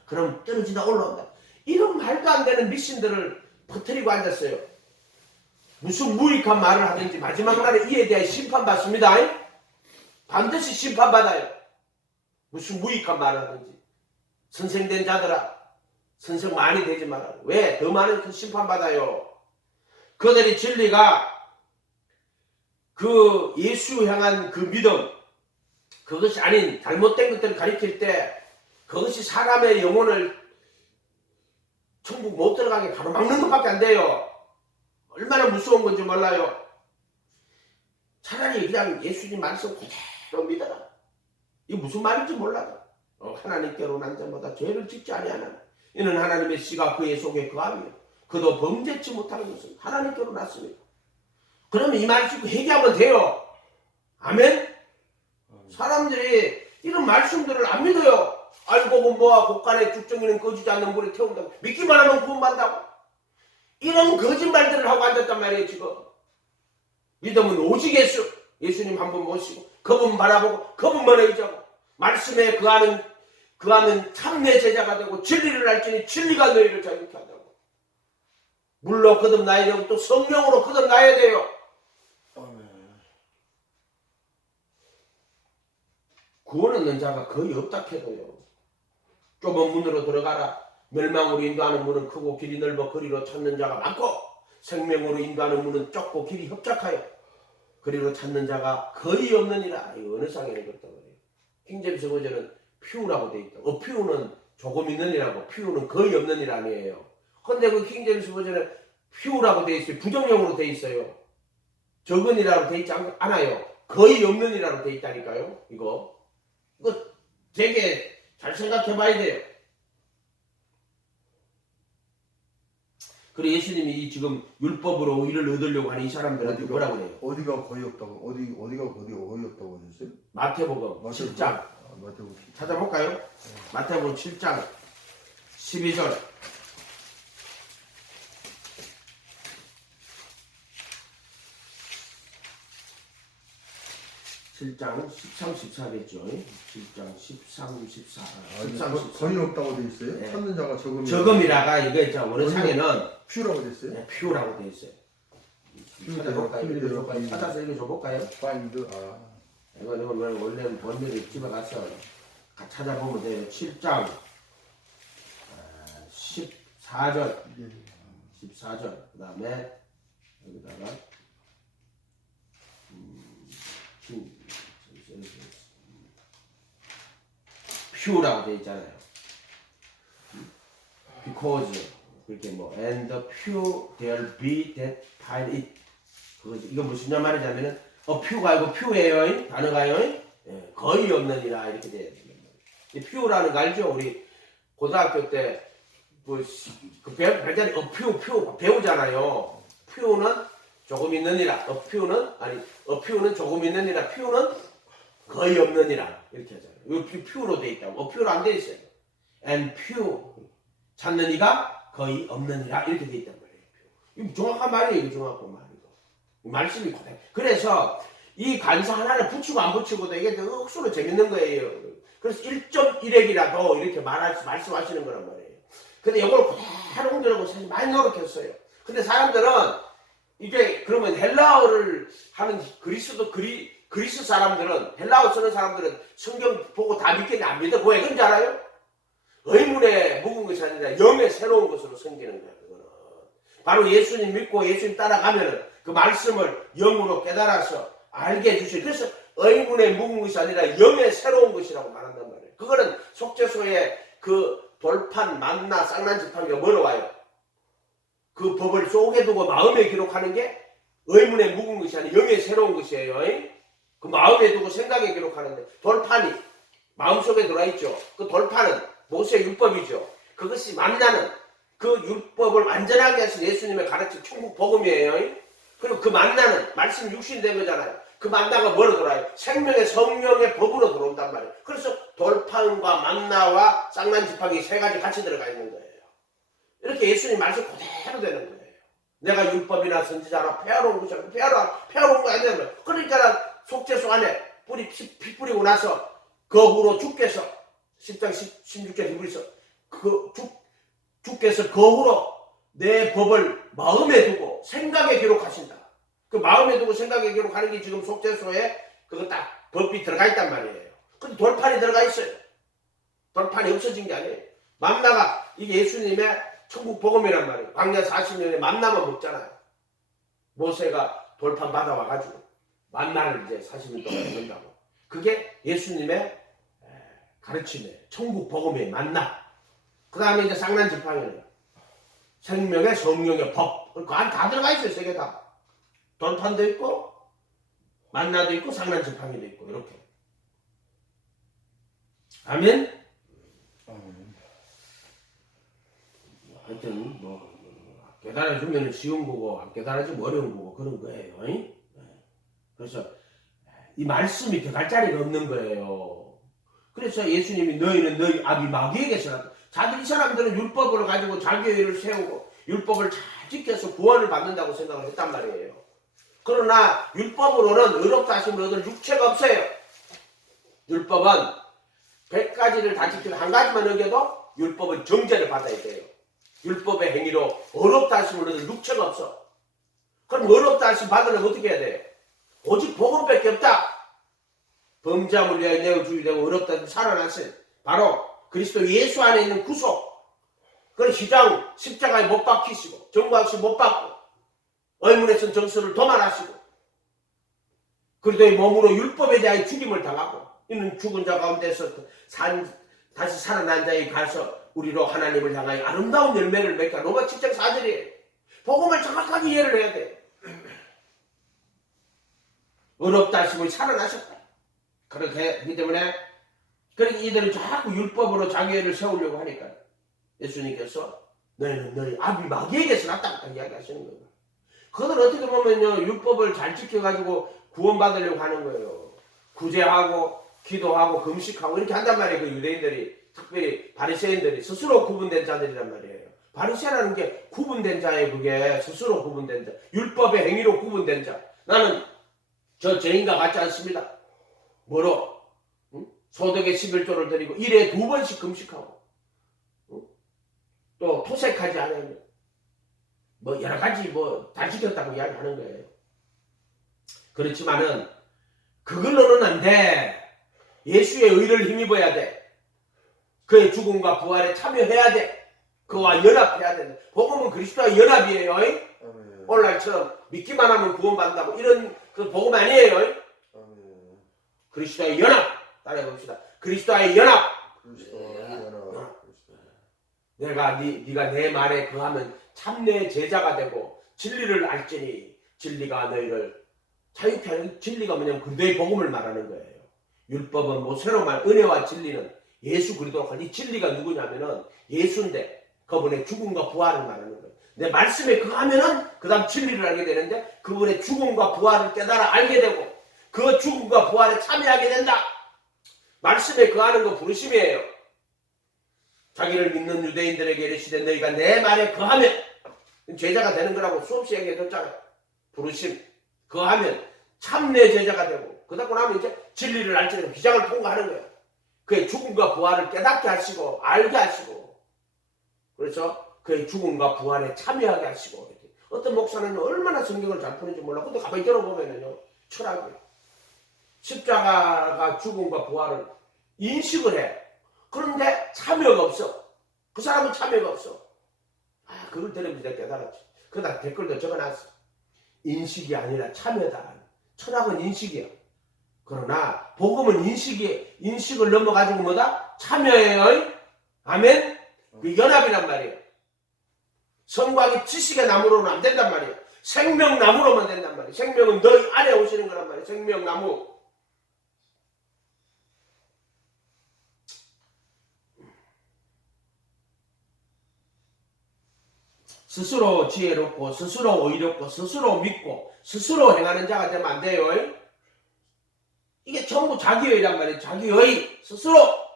그럼 떨어지다 올라온다. 이런 말도 안 되는 미신들을 퍼뜨리고 앉았어요. 무슨 무익한 말을 하든지 마지막 날에 이에 대해 심판받습니다. 반드시 심판받아요. 무슨 무익한 말을 하든지. 선생된 자들아, 선생 많이 되지 마라. 왜? 더 많은 그 심판받아요. 그들이 진리가 그 예수 향한 그 믿음, 그것이 아닌 잘못된 것들을 가리킬 때 그것이 사람의 영혼을 천국 못 들어가게 가로막는 것밖에 안 돼요. 얼마나 무서운 건지 몰라요. 차라리 그냥 예수님 말씀 그대로 믿어라. 이게 무슨 말인지 몰라요. 하나님께로 난 자마다 죄를 짓지 아니하나 이는 하나님의 씨가 그의 속에 거하며 그도 범죄치 못하는 것은 하나님께로 났습니다. 그러면 이 말 듣고 회개하면 돼요. 아멘? 사람들이 이런 말씀들을 안 믿어요. 알고 뭐야 곳간에 죽정이는 꺼지지 않는 물에 태운다고. 믿기만 하면 구원받는다고. 이런 거짓말들을 하고 앉았단 말이에요. 지금 믿음은 오직 예수님 한 번 모시고 그분 바라보고 그분만 의지하고 말씀에 그하는 참내 제자가 되고 진리를 알지니 진리가 너희를 자유케 한다고. 물로 거듭나야 되고 또 성령으로 거듭나야 돼요. 구원 얻는 자가 거의 없다 해도요. 좁은 문으로 들어가라. 멸망으로 인도하는 문은 크고 길이 넓어 거리로 찾는 자가 많고 생명으로 인도하는 문은 좁고 길이 협착하여 거리로 찾는 자가 거의 없느니라. 이 어느 상에는 그렇단 말이에요. 킹제임스 버전은 퓨라고 돼 있다. 퓨는 조금 있느니라고, 퓨는 거의 없느니라 아니에요. 근데 그 킹제임스 버전은 퓨라고 돼 있어요. 부정형으로 돼 있어요. 적은이라고 돼 있지 않아요. 거의 없느니라고 돼 있다니까요. 이거 되게 잘 생각해 봐야 돼요. 그리고 예수님이 이 지금 율법으로 의를 얻으려고 하는 이 사람들한테 뭐라고 해요? 어디가 거의 없다고 어디가 거의 없다고 하셨어요? 마태복음 7장 마태복음 찾아볼까요? 마태복음 7장 12절 7장 13, 14겠죠. 7장 13, 14. 13, 14. 거의 없다고 돼 있어요? 네. 찾는 자가 적음이라가 이거 있죠. 어느 상에는 퓨라고 돼 있어요? 네, 퓨라고 돼 있어요. 찾아볼까요? 읽어볼까요? 찾아서 읽어줘볼까요? find 이거는 원래는 본명이 집에 가서 찾아보면 돼요. 7장 14절 14절 그 다음에 여기다가 퓨라고 되어 있잖아요. because 그렇게 뭐 and the few there be that find it 그거지. 이거 무슨 말이냐면은 퓨가 아니고 퓨예요. 단어가요. 예, 거의 없느니라 이렇게 돼요. 이 퓨라는 거 알죠? 우리 고등학교 때 뭐그 배우잖아요. 퓨 배우잖아요. 퓨는 조금 있느니라. 퓨는 조금 있느니라. 퓨는 거의 없느니라. 이렇게 하잖아요. 이거 퓨로 돼 있다고. 퓨로 안 돼 있어요. and few 찾는 이가 거의 없느니라. 이렇게 돼 있단 말이에요. 이거 정확한 말이에요. 이거 정확한 말이고. 말씀이 그래. 그래서 이 간사 하나를 붙이고 안 붙이고도 이게 억수로 재밌는 거예요. 그래서 1.1핵이라도 이렇게 말씀하시는 거란 말이에요. 근데 이걸 그대로 옮기려고 사실 많이 노력했어요. 근데 사람들은 이게 그러면 헬라어를 하는 그리스 사람들은 헬라어 쓰는 사람들은 성경 보고 다 믿겠냐 안 믿어? 왜 그런지 알아요? 의문에 묵은 것이 아니라 영의 새로운 것으로 섬기는 거야. 그거는 바로 예수님 믿고 예수님 따라가면은 그 말씀을 영으로 깨달아서 알게 해주셔요. 그래서 의문에 묵은 것이 아니라 영의 새로운 것이라고 말한단 말이에요. 그거는 속죄소에 그 돌판, 만나, 쌍난지팡이가 뭐로 와요? 그 법을 속에 두고 마음에 기록하는 게 의문에 묵은 것이 아니라 영의 새로운 것이에요. 그 마음에 두고 생각에 기록하는데 돌판이 마음속에 들어있죠. 그 돌판은 모세의 율법이죠. 그것이 만나는 그 율법을 완전하게 하신 예수님의 가르침 천국 복음이에요. 그리고 그 만나는 말씀 육신이 된 거잖아요. 그 만나가 뭐로 돌아요? 생명의 성령의 법으로 들어온단 말이에요. 그래서 돌판과 만나와 쌍난지팡이 세 가지 같이 들어가 있는 거예요. 이렇게 예수님 말씀 그대로 되는 거예요. 내가 율법이나 선지자나 폐하러 온 것이 아니고 폐하러 온 거 아니냐면 그러니까 속죄소 안에 피 뿌리고 나서 그 후로 주께서 10장 16절 히브리서 주께서 그 후로 내 법을 마음에 두고 생각에 기록하신다. 그 마음에 두고 생각에 기록하는 게 지금 속죄소에 그거 딱 법이 들어가 있단 말이에요. 근데 돌판이 들어가 있어요. 돌판이 없어진 게 아니에요. 만나가 이게 예수님의 천국 복음이란 말이에요. 광야 40년에 만나만 먹잖아요. 모세가 돌판 받아와가지고 만나를 이제 40년 동안 먹는다고. 그게 예수님의 가르침이에요. 천국 복음의 만나. 그 다음에 이제 쌍난지팡이는 생명의 성령의 법. 그 안에 다 들어가 있어요. 세 개 다. 돌판도 있고 만나도 있고 쌍난지팡이도 있고 이렇게. 아멘. 하여튼 뭐 깨달아주면 쉬운 거고 안 깨달아주면 어려운 거고 그런 거예요. 그래서 이 말씀이 들어갈 자리가 없는 거예요. 그래서 예수님이 너희는 너희 아비 마귀에게서 났다. 이 사람들은 율법을 가지고 자기 의를 세우고 율법을 잘 지켜서 구원을 받는다고 생각을 했단 말이에요. 그러나 율법으로는 의롭다 하심을 얻을 육체가 없어요. 율법은 100가지를 다 지키고 한 가지만 어겨도 율법은 정죄를 받아야 돼요. 율법의 행위로 의롭다 하심을 얻을 육체가 없어. 그럼 의롭다 하심 받으려면 어떻게 해야 돼요? 오직 복음밖에 없다. 범죄함을 위하여 내어주게 되고 어렵다 살아나신 바로 그리스도 예수 안에 있는 구속. 그런 희장 십자가에 못 박히시고 정부학시 못 받고 의문에선 정수를 도만하시고 그리스도의 몸으로 율법에 대하여 죽임을 당하고 이는 죽은 자 가운데서 다시 살아난 자에 가서 우리로 하나님을 향하여 아름다운 열매를 맺게 로마 7장 4절이에요. 복음을 정확하게 이해를 해야 돼요. 어렵다 하심을 살아나셨다. 그렇게 하기 때문에 그렇게 이들은 자꾸 율법으로 자기를 세우려고 하니까 예수님께서 너희는 너희 아비 마귀에게서 났다 이야기하시는 거예요. 그들은 어떻게 보면요 율법을 잘 지켜가지고 구원받으려고 하는 거예요. 구제하고 기도하고 금식하고 이렇게 한단 말이에요. 그 유대인들이 특별히 바리새인들이 스스로 구분된 자들이란 말이에요. 바리새라는 게 구분된 자예요. 그게 스스로 구분된 자, 율법의 행위로 구분된 자. 나는 저 죄인과 같지 않습니다. 뭐로? 응? 소득의 11조를 드리고 1에 2번씩 금식하고 또 토색하지 않으면 뭐 여러 가지 뭐 잘 지켰다고 이야기하는 거예요. 그렇지만은 그걸로는 안 돼. 예수의 의를 힘입어야 돼. 그의 죽음과 부활에 참여해야 돼. 그와 연합해야 돼. 복음은 그리스도와 연합이에요. 오늘날처럼 믿기만 하면 구원받는다고 이런 그 복음 아니에요. 그리스도와의 연합 따라해 봅시다. 그리스도와의 연합. 내가 네가 내 말에 거하면 참내 제자가 되고 진리를 알지니 진리가 너희를 자유케 하는 진리가 뭐냐면 그리스도의 복음을 말하는 거예요. 율법은 뭐 새로 말 은혜와 진리는 예수 그리스도가 이 진리가 누구냐면은 예수인데 그분의 죽음과 부활을 말하는 거예요. 내 말씀에 거하면은 그다음 진리를 알게 되는데 그분의 죽음과 부활을 깨달아 알게 되고 그 죽음과 부활에 참여하게 된다. 말씀에 거하는 거 부르심이에요. 자기를 믿는 유대인들에게 이르시되 너희가 내 말에 거하면 제자가 되는 거라고 수없이 얘기해줬잖아요. 부르심 거하면 참내 제자가 되고 그러고 나면 이제 진리를 알지는 비장을 통과하는 거예요. 그의 죽음과 부활을 깨닫게 하시고 알게 하시고 그렇죠? 그의 죽음과 부활에 참여하게 하시고 어떤 목사는 얼마나 성경을 잘 푸는지 몰라. 근데 가만히 들어보면요 철학이에요. 십자가가 죽음과 부활을 인식을 해. 그런데 참여가 없어. 그 사람은 참여가 없어. 아, 그걸 들으면서 내가 깨달았지. 그러다 댓글도 적어놨어. 인식이 아니라 참여다. 철학은 인식이야. 그러나 복음은 인식을 넘어가지고 뭐다? 참여예요. 아멘? 그 연합이란 말이에요. 성곽이 지식의 나무로는 안 된단 말이에요. 생명나무로만 된단 말이에요. 생명은 너희 안에 오시는 거란 말이에요. 생명나무. 스스로 지혜롭고 스스로 의롭고 스스로 믿고 스스로 행하는 자가 되면 안 돼요. 이게 전부 자기의란 말이에요. 자기의 스스로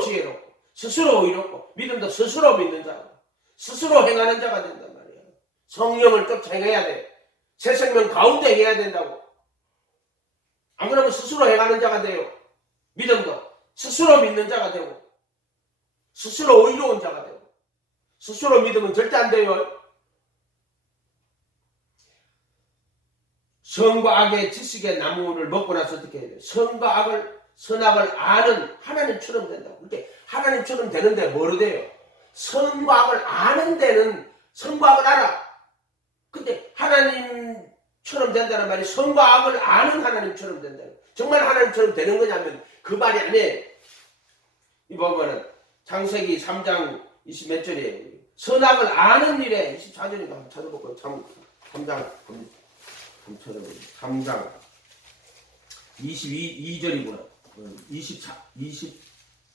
지혜롭고 스스로 의롭고 믿음도 스스로 믿는 자고 스스로 행하는 자가 된단 말이에요. 성령을 쫓아 행해야 돼. 새 생명 가운데 해야 된다고. 안 그러면 스스로 행하는 자가 돼요. 믿음도 스스로 믿는 자가 되고 스스로 의로운 자가 되고 스스로 믿으면 절대 안 돼요. 선과 악의 지식의 나무를 먹고 나서 어떻게 해야 돼요? 선과 악을 선악을 아는 하나님처럼 된다고. 그렇게 하나님처럼 되는데 뭐로 돼요? 선과 악을 아는 데는 선과 악을 알아. 근데 하나님처럼 된다는 말이 선과 악을 아는 하나님처럼 된다는. 정말 하나님처럼 되는 거냐면 그 말이 아니에요. 이 보면은 창세기 3장 20 몇 절이에요. 선악을 아는 일에 24절인가 한번 찾아볼까요? 3장 22절이구나.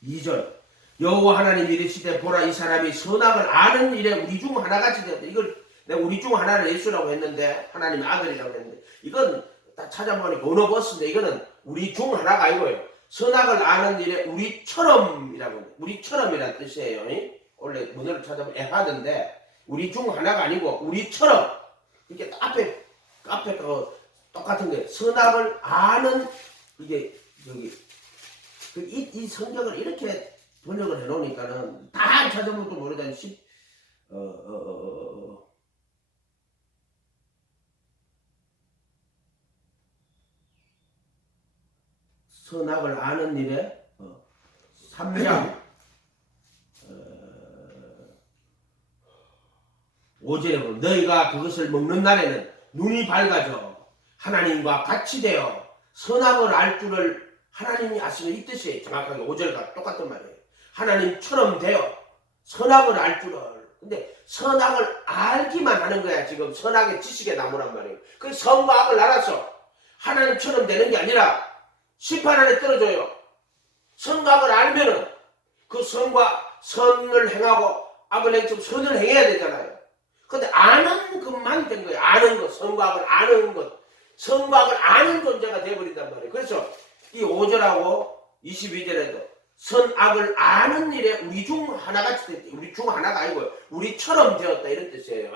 22절. 여호와 하나님이 이르시되 보라 이 사람이 선악을 아는 일에 우리 중 하나같이 되었다. 이걸 내가 우리 중 하나를 예수라고 했는데 하나님의 아들이라고 했는데 이건 딱 찾아보니까 어느 버스인데 이거는 우리 중 하나가 아니고요. 선악을 아는 일에 우리처럼이라고 우리처럼이라는 뜻이에요. 원래 문어를 찾아보면 에하드인데 우리 중 하나가 아니고 우리처럼 이렇게 앞에 그 똑같은 거예요. 선악을 아는 이게 여기 이 성경을 이렇게 번역을 해놓으니까는 다 찾아보면 또 모르잖아요. 선악을 아는 일에 3장 5절에 보면 너희가 그것을 먹는 날에는 눈이 밝아져 하나님과 같이 되어 선악을 알 줄을 하나님이 아시는 이 뜻이에요. 정확하게 5절과 똑같은 말이에요. 하나님처럼 되어 선악을 알 줄을. 근데 선악을 알기만 하는 거야. 지금 선악의 지식의 나무란 말이에요. 그 선과 악을 알아서 하나님처럼 되는 게 아니라 심판 안에 떨어져요. 선과 악을 알면은 그 선과 선을 행하고 악을 행처럼 선을 행해야 되잖아요. 근데 아는 것만 된 거예요. 아는 것, 선과 악을 아는 것. 선과 악을 아는 존재가 되어버린단 말이에요. 그래서 이 5절하고 22절에도 선악을 아는 일에 우리 중 하나같이 됐다. 우리 중 하나가 아니고요. 우리처럼 되었다. 이런 뜻이에요.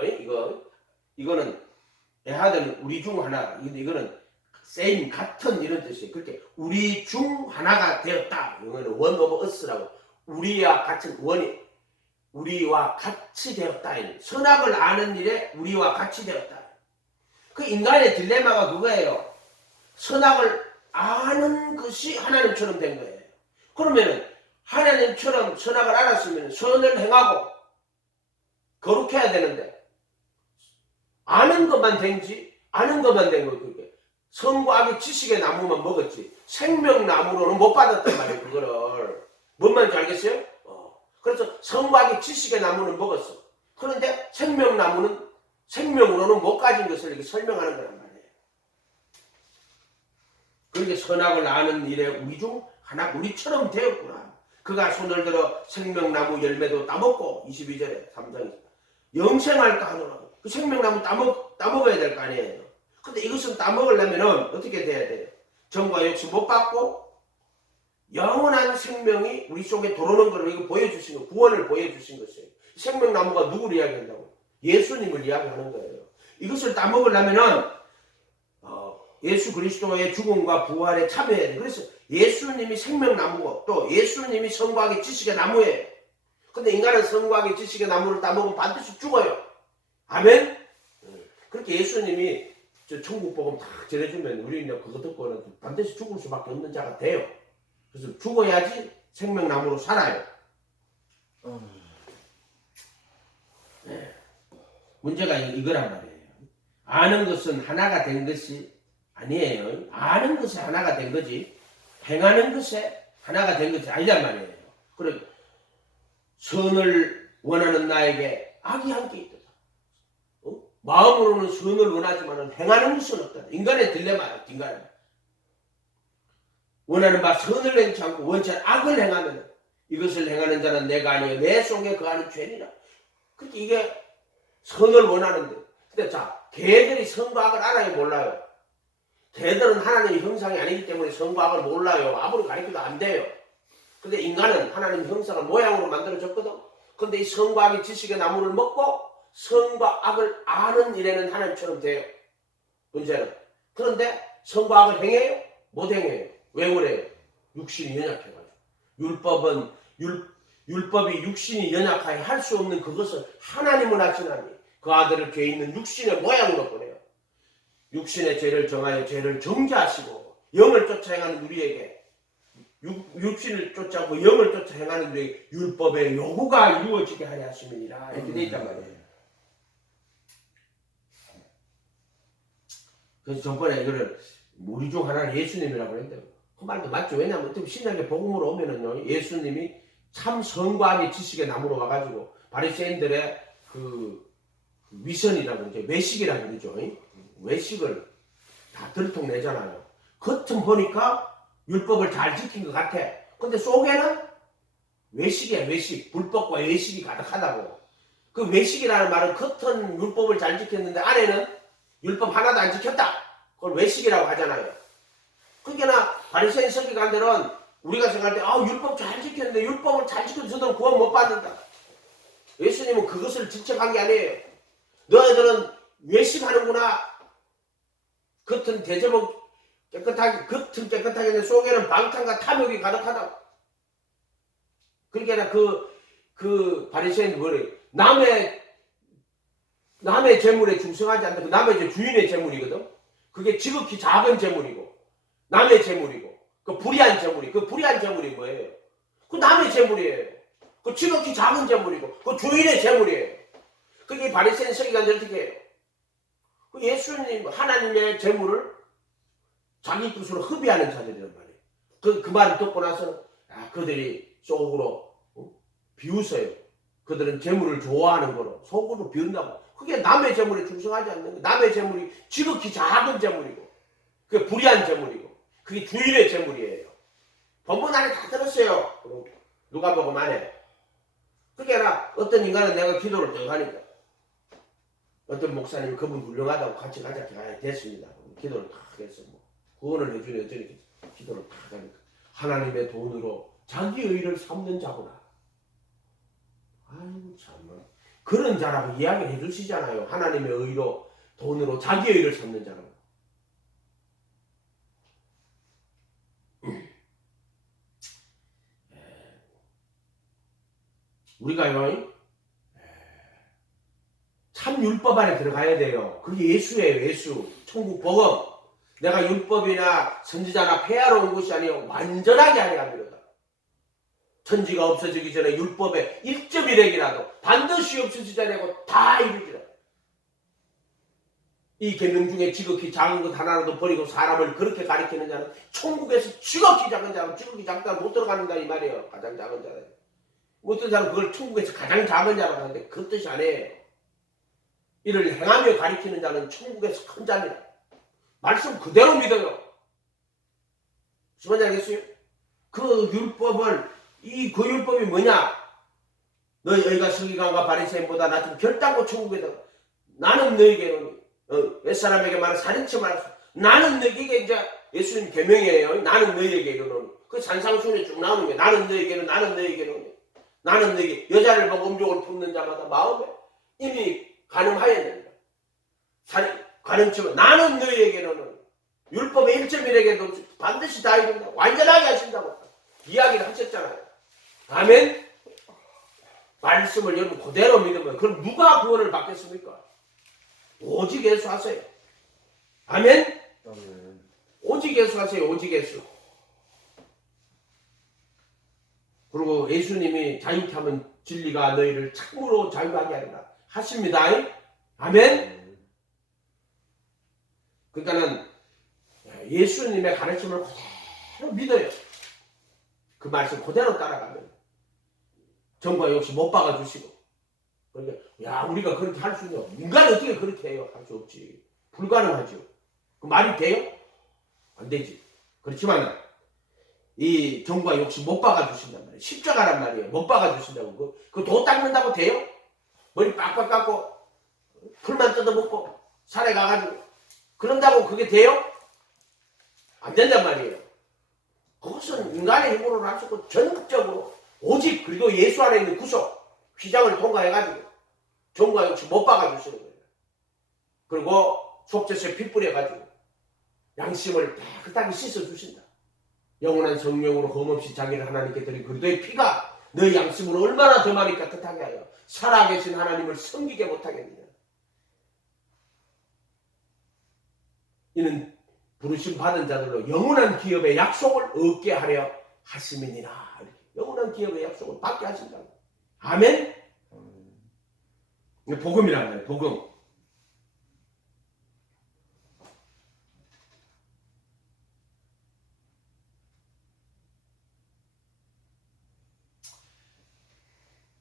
이거는 에하드는 우리 중 하나. 이거는 same, 같은 이런 뜻이에요. 그렇게 우리 중 하나가 되었다. 이거는 one of us라고. 우리와 같은 원이 우리와 같이 되었다. 선악을 아는 일에 우리와 같이 되었다. 그 인간의 딜레마가 그거예요. 선악을 아는 것이 하나님처럼 된 거예요. 그러면 하나님처럼 선악을 알았으면 선을 행하고 거룩해야 되는데 아는 것만 된지 아는 것만 된 거예요. 그게 선과 악의 지식의 나무만 먹었지 생명나무로는 못 받았단 말이에요. 그거를 뭔 말인지 알겠어요? 그래서 선과 악의 지식의 나무는 먹었어. 그런데 생명나무는 생명으로는 못 가진 것을 이렇게 설명하는 거란 말이에요. 그러니까 선악을 아는 일에 우리 중 하나 우리처럼 되었구나. 그가 손을 들어 생명나무 열매도 따먹고 22절에 3장에 영생할까 하노라. 그 생명나무 따먹어야 될 거 아니에요. 근데 이것은 따먹으려면 어떻게 돼야 돼요? 정과 욕심 못 받고 영원한 생명이 우리 속에 들어오는 걸 이거 보여주신 거, 구원을 보여주신 것이에요. 생명나무가 누구를 이야기한다고? 예수님을 이야기하는 거예요. 이것을 따먹으려면은 예수 그리스도의 죽음과 부활에 참여해야 돼요. 그래서 예수님이 생명나무고 또 예수님이 선과학의 지식의 나무예요. 근데 인간은 선과학의 지식의 나무를 따먹으면 반드시 죽어요. 아멘? 그렇게 예수님이 저 천국 복음 다 전해주면 우리는 그거 듣고는 반드시 죽을 수밖에 없는 자가 돼요. 그래서 죽어야지 생명나무로 살아요. 네. 문제가 이거란 말이에요. 아는 것은 하나가 된 것이 아니에요. 아는 것이 하나가 된 거지 행하는 것에 하나가 된 것이 아니란 말이에요. 그래 선을 원하는 나에게 악이 함께 있다. 마음으로는 선을 원하지만 행하는 것은 없다. 인간의 딜레마예요. 인간은 원하는 바 선을 행치 않고 원치 않은 악을 행하면 이것을 행하는 자는 내가 아니요 내 속에 거하는 죄니라. 그렇게 이게 선을 원하는데 근데 자 개들이 선과 악을 알아요 몰라요? 개들은 하나님의 형상이 아니기 때문에 선과 악을 몰라요. 아무리 가르쳐도 안 돼요. 근데 인간은 하나님의 형상을 모양으로 만들어졌거든. 근데 이 선과 악의 지식의 나무를 먹고 선과 악을 아는 일에는 하나님처럼 돼요. 문제는. 그런데 선과 악을 행해요? 못 행해요. 왜 그래요? 육신이 연약해가지고. 율법이 육신이 연약하게 할 수 없는 그것을 하나님은 하시나니 그 아들을 죄 있는 육신의 모양으로 보내요. 육신의 죄를 정하여 죄를 정죄하시고 영을 쫓아 행하는 우리에게 육신을 쫓아고 영을 쫓아 행하는 우리에게 율법의 요구가 이루어지게 하려 하심이니라. 이렇게 돼 있단 말이에요. 그래서 전번에 이거를 우리 중 하나는 예수님이라고 그랬는데 그 말도 맞죠. 왜냐하면 신약의 복음으로 오면은요 예수님이 참 선과 악의 지식의 나무로 와가지고 바리새인들의 그 위선이라고 이제 외식이라고 그러죠. 외식을 다 들통내잖아요. 겉은 보니까 율법을 잘 지킨 것 같아. 근데 속에는 외식이야. 외식. 불법과 외식이 가득하다고. 그 외식이라는 말은 겉은 율법을 잘 지켰는데 안에는 율법 하나도 안 지켰다. 그걸 외식이라고 하잖아요. 그러니까 바리새인 서기관들은 우리가 생각할 때 율법 잘 지켰는데 율법을 잘 지켜도 저들은 구원 못 받는다. 예수님은 그것을 지적한 게 아니에요. 너희들은 외식하는구나. 겉은 대접은 겉은 깨끗하게 했는데 속에는 방탕과 탐욕이 가득하다고. 그러니까 그 바리새인은 뭐래? 남의 재물에 충성하지 않는 그 남의 주인의 재물이거든. 그게 지극히 작은 재물이고 남의 재물이고 그 불의한 재물이, 그 불의한 재물이 뭐예요? 그 남의 재물이에요. 그 지극히 작은 재물이고, 그 주인의 재물이에요. 그게 바리새인 서기관들 어떻게 해요? 그 예수님, 하나님의 재물을 자기 뜻으로 흡의하는 자들이란 말이에요. 그 말을 듣고 나서는, 그들이 속으로 비웃어요. 그들은 재물을 좋아하는 거로 속으로 비운다고. 그게 남의 재물에 충성하지 않는 거예요. 남의 재물이 지극히 작은 재물이고, 그게 불의한 재물이고, 그게 주인의 재물이에요. 본문 안에 다 들었어요. 누가 보고 말해. 그게 아니라 어떤 인간은 내가 기도를 더 하니까 어떤 목사님이 그분 훌륭하다고 같이 가자. 됐습니다. 기도를 다 하겠어. 뭐. 구원을 해주니 어쩌니 기도를 다 하니까 하나님의 돈으로 자기 의를 삼는 자구나. 아이고 참나. 그런 자라고 이야기를 해주시잖아요. 하나님의 의로 돈으로 자기 의를 삼는 자라고. 우리가요, 참 율법 안에 들어가야 돼요. 그게 예수예요, 예수. 천국 복음. 내가 율법이나 선지자나 폐하러 온 것이 아니요 완전하게 하려 합니다. 천지가 없어지기 전에 율법의 1.1핵이라도 반드시 없어지지 않고 다 이루리라. 이 계명 중에 지극히 작은 것 하나라도 버리고 사람을 그렇게 가리키는 자는 천국에서 지극히 작은 자는 지극히 작다면 못 들어가는다 이 말이에요. 가장 작은 자는. 어떤 사람은 그걸 천국에서 가장 작은 자라고 하는데 그 뜻이 아니에요. 이를 행하며 가리키는 자는 천국에서 큰 자니라. 말씀 그대로 믿어요. 무슨 말인지 알겠어요? 그 율법을 그 율법이 뭐냐? 너희가 서기관과 바리새인보다 낮은 결단코 천국에 들어가. 나는 너희에게 옛사람에게 말해 살인치 말았어. 나는 너희에게 이제 예수님 계명이에요. 나는 너희에게 이르노니. 그 산상순에 쭉 나오는 거예요. 나는 너희에게는 나는 너희에게는 나는 너희에게 여자를 보고 음욕을 품는 자마다 마음에 이미 가늠하였느니라. 가늠치면 나는 너희에게는 율법의 1.1에게도 반드시 다 이룬다. 완전하게 하신다고 이야기를 하셨잖아요. 아멘. 말씀을 여러분 그대로 믿으면 그럼 누가 구원을 받겠습니까? 오직 예수 하세요. 아멘. 아멘. 오직 예수 하세요. 오직 예수. 그리고 예수님이 자유케 하면 진리가 너희를 참으로 자유하게 하리라 하십니다. 아멘. 그러니까는 예수님의 가르침을 그대로 믿어요. 그 말씀 그대로 따라가면 정과 역시 못 박아주시고. 그러니까 우리가 그렇게 할 수 있냐? 인간은 어떻게 그렇게 해요? 할 수 없지. 불가능하죠. 그 말이 돼요? 안 되지. 그렇지만 이 정과 역시 못 박아주신단 말이에요. 십자가란 말이에요. 못 박아주신다고. 그 도 닦는다고 돼요? 머리 빡빡 깎고 풀만 뜯어먹고 산에 가가지고 그런다고 그게 돼요? 안 된단 말이에요. 그것은 인간의 힘으로는 할 수 없고 전적으로 오직 그리고 예수 안에 있는 구속 휘장을 통과해가지고 정과 역시 못 박아주시는 거예요. 그리고 속죄수에 피 뿌려가지고 양심을 깨끗하게 씻어주신다. 영원한 성령으로 흠없이 자기를 하나님께 드린 그리스도의 피가 너희 양심으로 얼마나 더 많이 깨끗하게 하여 살아계신 하나님을 섬기게 못하겠느냐. 이는 부르심 받은 자들로 영원한 기업의 약속을 얻게 하려 하심이니라. 영원한 기업의 약속을 받게 하신다고. 아멘. 복음이란 말이에요. 복음.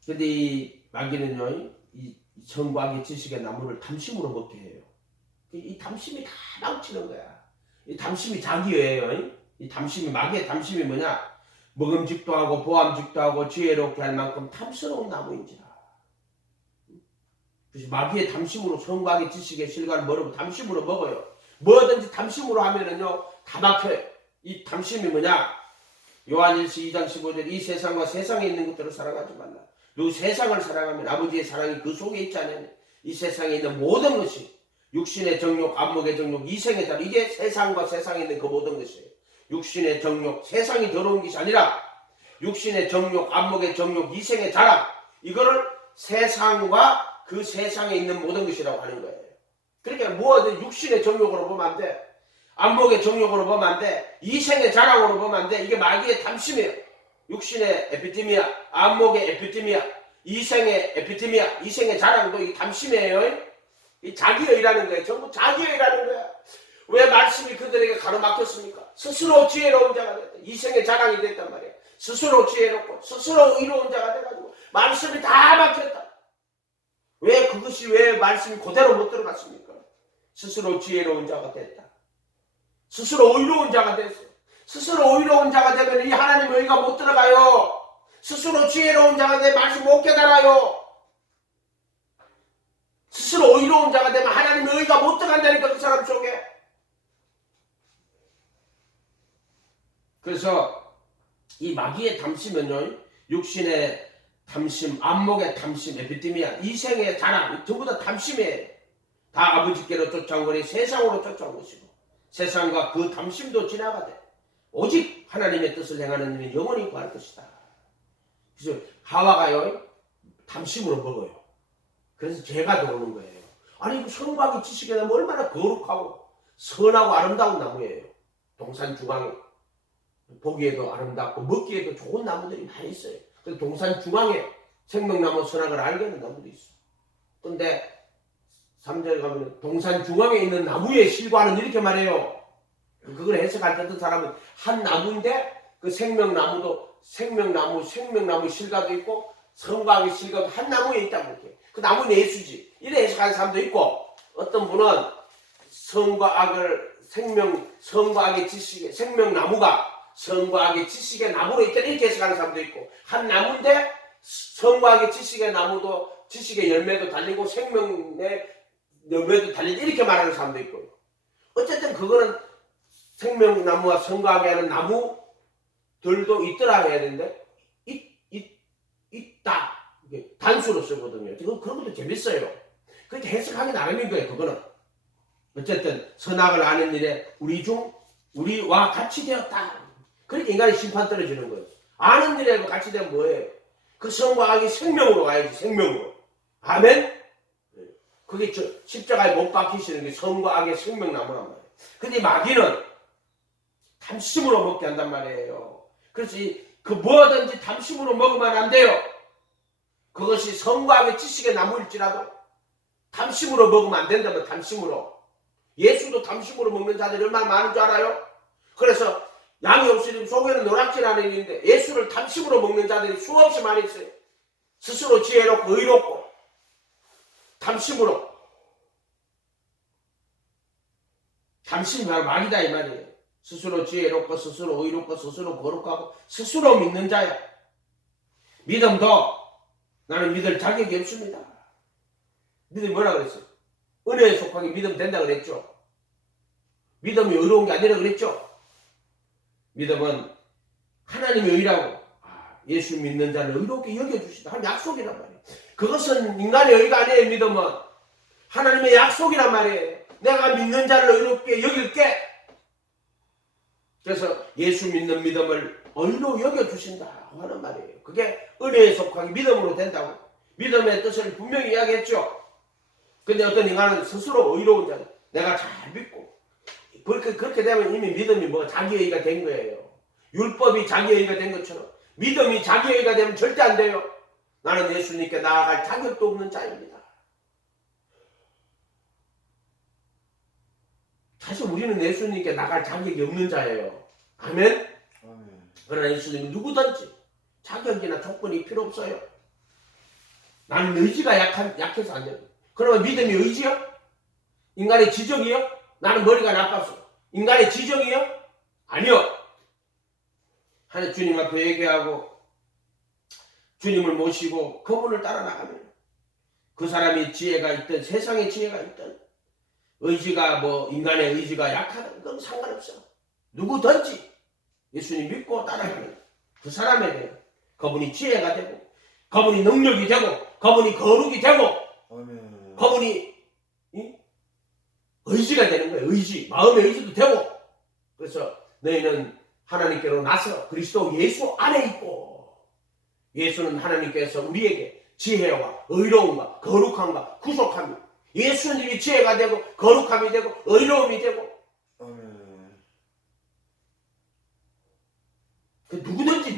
근데 이 마귀는요, 이 성과 악의 지식의 나무를 탐심으로 먹게 해요. 이 탐심이 다 망치는 거야. 이 탐심이 자기예요. 이 탐심이, 마귀의 탐심이 뭐냐? 먹음직도 하고 보암직도 하고 지혜롭게 할 만큼 탐스러운 나무인지라. 그래서 마귀의 탐심으로 성과 악의 지식의 실과를 모르고 탐심으로 먹어요. 뭐든지 탐심으로 하면은요, 다 막혀요. 이 탐심이 뭐냐? 요한일서 2장 15절 이 세상과 세상에 있는 것들을 사랑하지 말라. 이 세상을 사랑하면 아버지의 사랑이 그 속에 있지 않느냐. 이 세상에 있는 모든 것이 육신의 정욕, 안목의 정욕, 이생의 자랑 이게 세상과 세상에 있는 그 모든 것이에요. 육신의 정욕, 세상이 더러운 것이 아니라 육신의 정욕, 안목의 정욕, 이생의 자랑 이거를 세상과 그 세상에 있는 모든 것이라고 하는 거예요. 그러니까 뭐든 육신의 정욕으로 보면 안 돼. 안목의 정욕으로 보면 안 돼. 이생의 자랑으로 보면 안 돼. 이게 마귀의 탐심이에요. 육신의 에피티미아, 안목의 에피티미아, 이생의 에피티미아, 이생의 자랑도 이 탐심이에요. 이 자기의라는 거예요. 전부 자기의라는 거야. 왜 말씀이 그들에게 가로막혔습니까? 스스로 지혜로운 자가 됐다. 이생의 자랑이 됐단 말이야. 스스로 지혜롭고 스스로 의로운 자가 돼가지고 말씀이 다 막혔다. 왜 그것이 왜 말씀이 그대로 못 들어갔습니까? 스스로 지혜로운 자가 됐다. 스스로 의로운 자가 됐어. 스스로 의로운 자가 되면 이 하나님의 의가 못 들어가요. 스스로 지혜로운 자가 되면 말씀 못 깨달아요. 스스로 의로운 자가 되면 하나님의 의가 못 들어간다니까 그 사람 속에. 그래서 이 마귀의 탐심은요, 육신의 탐심, 안목의 탐심, 에피티미아, 이생의 자랑, 전부 다 탐심이에요. 다 아버지께로 쫓아온 거니 세상으로 쫓아온 것이고 세상과 그 탐심도 지나가되 오직 하나님의 뜻을 행하는 일은 영원히 구할 것이다. 그래서 하와가요 탐심으로 먹어요. 그래서 죄가 들어오는 거예요. 아니 그 성곽의 지식에 나면 얼마나 거룩하고 선하고 아름다운 나무예요. 동산 중앙에 보기에도 아름답고 먹기에도 좋은 나무들이 많이 있어요. 그래서 동산 중앙에 생명나무 선악을 알게 하는 나무도 있어요. 근데 3절에 가면 동산 중앙에 있는 나무의 실과는 이렇게 말해요. 그걸 해석할 때 어떤 사람은 한 나무인데 그 생명나무 실과도 있고 성곽의 실과도 한 나무에 있다고 이렇게. 그 나무는 예수지. 이래 해석하는 사람도 있고 어떤 분은 성과 악을 성과 악의 지식의 생명나무가 성과 악의 지식의 나무로 있다 이렇게 해석하는 사람도 있고 한 나무인데 성과 악의 지식의 나무도 지식의 열매도 달리고 생명의 열매도 달린다 이렇게 말하는 사람도 있고요. 어쨌든 그거는 생명나무와 성과하게 하는 나무들도 있더라 해야 되는데 있다 이게 단수로 쓰거든요. 지금 그런 것도 재밌어요. 그렇게 해석하기 나름인 거예요. 그거는 어쨌든 선악을 아는 일에 우리와 같이 되었다. 그러니까 인간의 심판 떨어지는 거예요. 아는 일에 같이 되면 뭐예요? 그 성과 악이 생명으로 가야지. 생명으로. 아멘. 그게 십자가에 못 박히시는 게 성과 악의 생명나무란 말이에요. 근데 마귀는 탐심으로 먹게 한단 말이에요. 그래서 그 뭐든지 탐심으로 먹으면 안 돼요. 그것이 성과 악의 지식의 나무일지라도 탐심으로 먹으면 안 된다면 탐심으로. 예수도 탐심으로 먹는 자들이 얼마나 많은 줄 알아요? 그래서 양이 없으니 속에는 노랗지 않은 일인데 예수를 탐심으로 먹는 자들이 수없이 많이 있어요. 스스로 지혜롭고 의롭고 탐심으로. 탐심이 바로 마귀다 이 말이에요. 스스로 지혜롭고 스스로 의롭고 스스로 거룩하고 스스로 믿는 자야. 믿음도 나는 믿을 자격이 없습니다. 믿음이 뭐라 그랬어요? 은혜에 속하게 믿음 된다 그랬죠. 믿음이 의로운 게 아니라 그랬죠. 믿음은 하나님의 의라고 예수 믿는 자를 의롭게 여겨주시다 하는 약속이란 말이에요. 그것은 인간의 의가 아니에요. 믿음은 하나님의 약속이란 말이에요. 내가 믿는 자를 의롭게 여길게. 그래서 예수 믿는 믿음을 의로 여겨주신다 하는 말이에요. 그게 은혜에 속하게 믿음으로 된다고. 믿음의 뜻을 분명히 이야기했죠. 근데 어떤 인간은 스스로 의로운 자, 내가 잘 믿고 그렇게 되면 이미 믿음이 자기의가 된 거예요. 율법이 자기의가 된 것처럼 믿음이 자기의가 되면 절대 안 돼요. 나는 예수님께 나아갈 자격도 없는 자입니다. 사실 우리는 예수님께 나갈 자격이 없는 자예요. 아멘? 그러나 예수님은 누구든지 자격이나 조건이 필요 없어요. 나는 의지가 약해서 안 돼요. 그러면 믿음이 의지요? 인간의 지정이요? 나는 머리가 나빴어. 인간의 지정이요? 아니요. 하나님 주님 앞에 얘기하고 주님을 모시고 그분을 따라 나가면 그 사람이 지혜가 있든 세상의 지혜가 있든 의지가 인간의 의지가 약하든 그건 상관없어. 누구든지 예수님 믿고 따라가면 그 사람에게 그분이 지혜가 되고 그분이 능력이 되고 그분이 거룩이 되고 그분이 의지가 되는 거예요. 의지. 마음의 의지도 되고. 그래서 너희는 하나님께로 나서 그리스도 예수 안에 있고 예수는 하나님께서 우리에게 지혜와 의로움과 거룩함과 구속함이 예수님이 지혜가 되고 거룩함이 되고 의로움이 되고 그 누구든지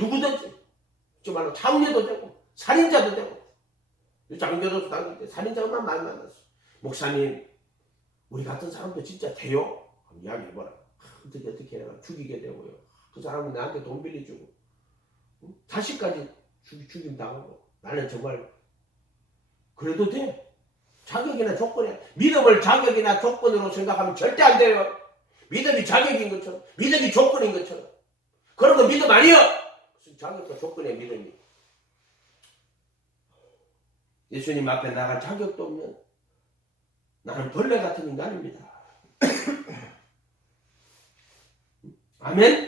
정말로 탕녀도 되고 살인자도 되고 장교도 당할 때 살인자만 많이 만났어. 목사님 우리 같은 사람도 진짜 돼요? 이야기해봐라. 어떻게 내가 죽이게 되고요. 그 사람은 나한테 돈 빌려주고 자식까지 죽임 당하고 나는 정말 그래도 돼. 자격이나 조건이야. 믿음을 자격이나 조건으로 생각하면 절대 안 돼요. 믿음이 자격인 것처럼 믿음이 조건인 것처럼 그런 거 믿음 아니야. 무슨 자격과 조건이야 믿음이. 예수님 앞에 나갈 자격도 없는 나는 벌레 같은 인간입니다. 아멘.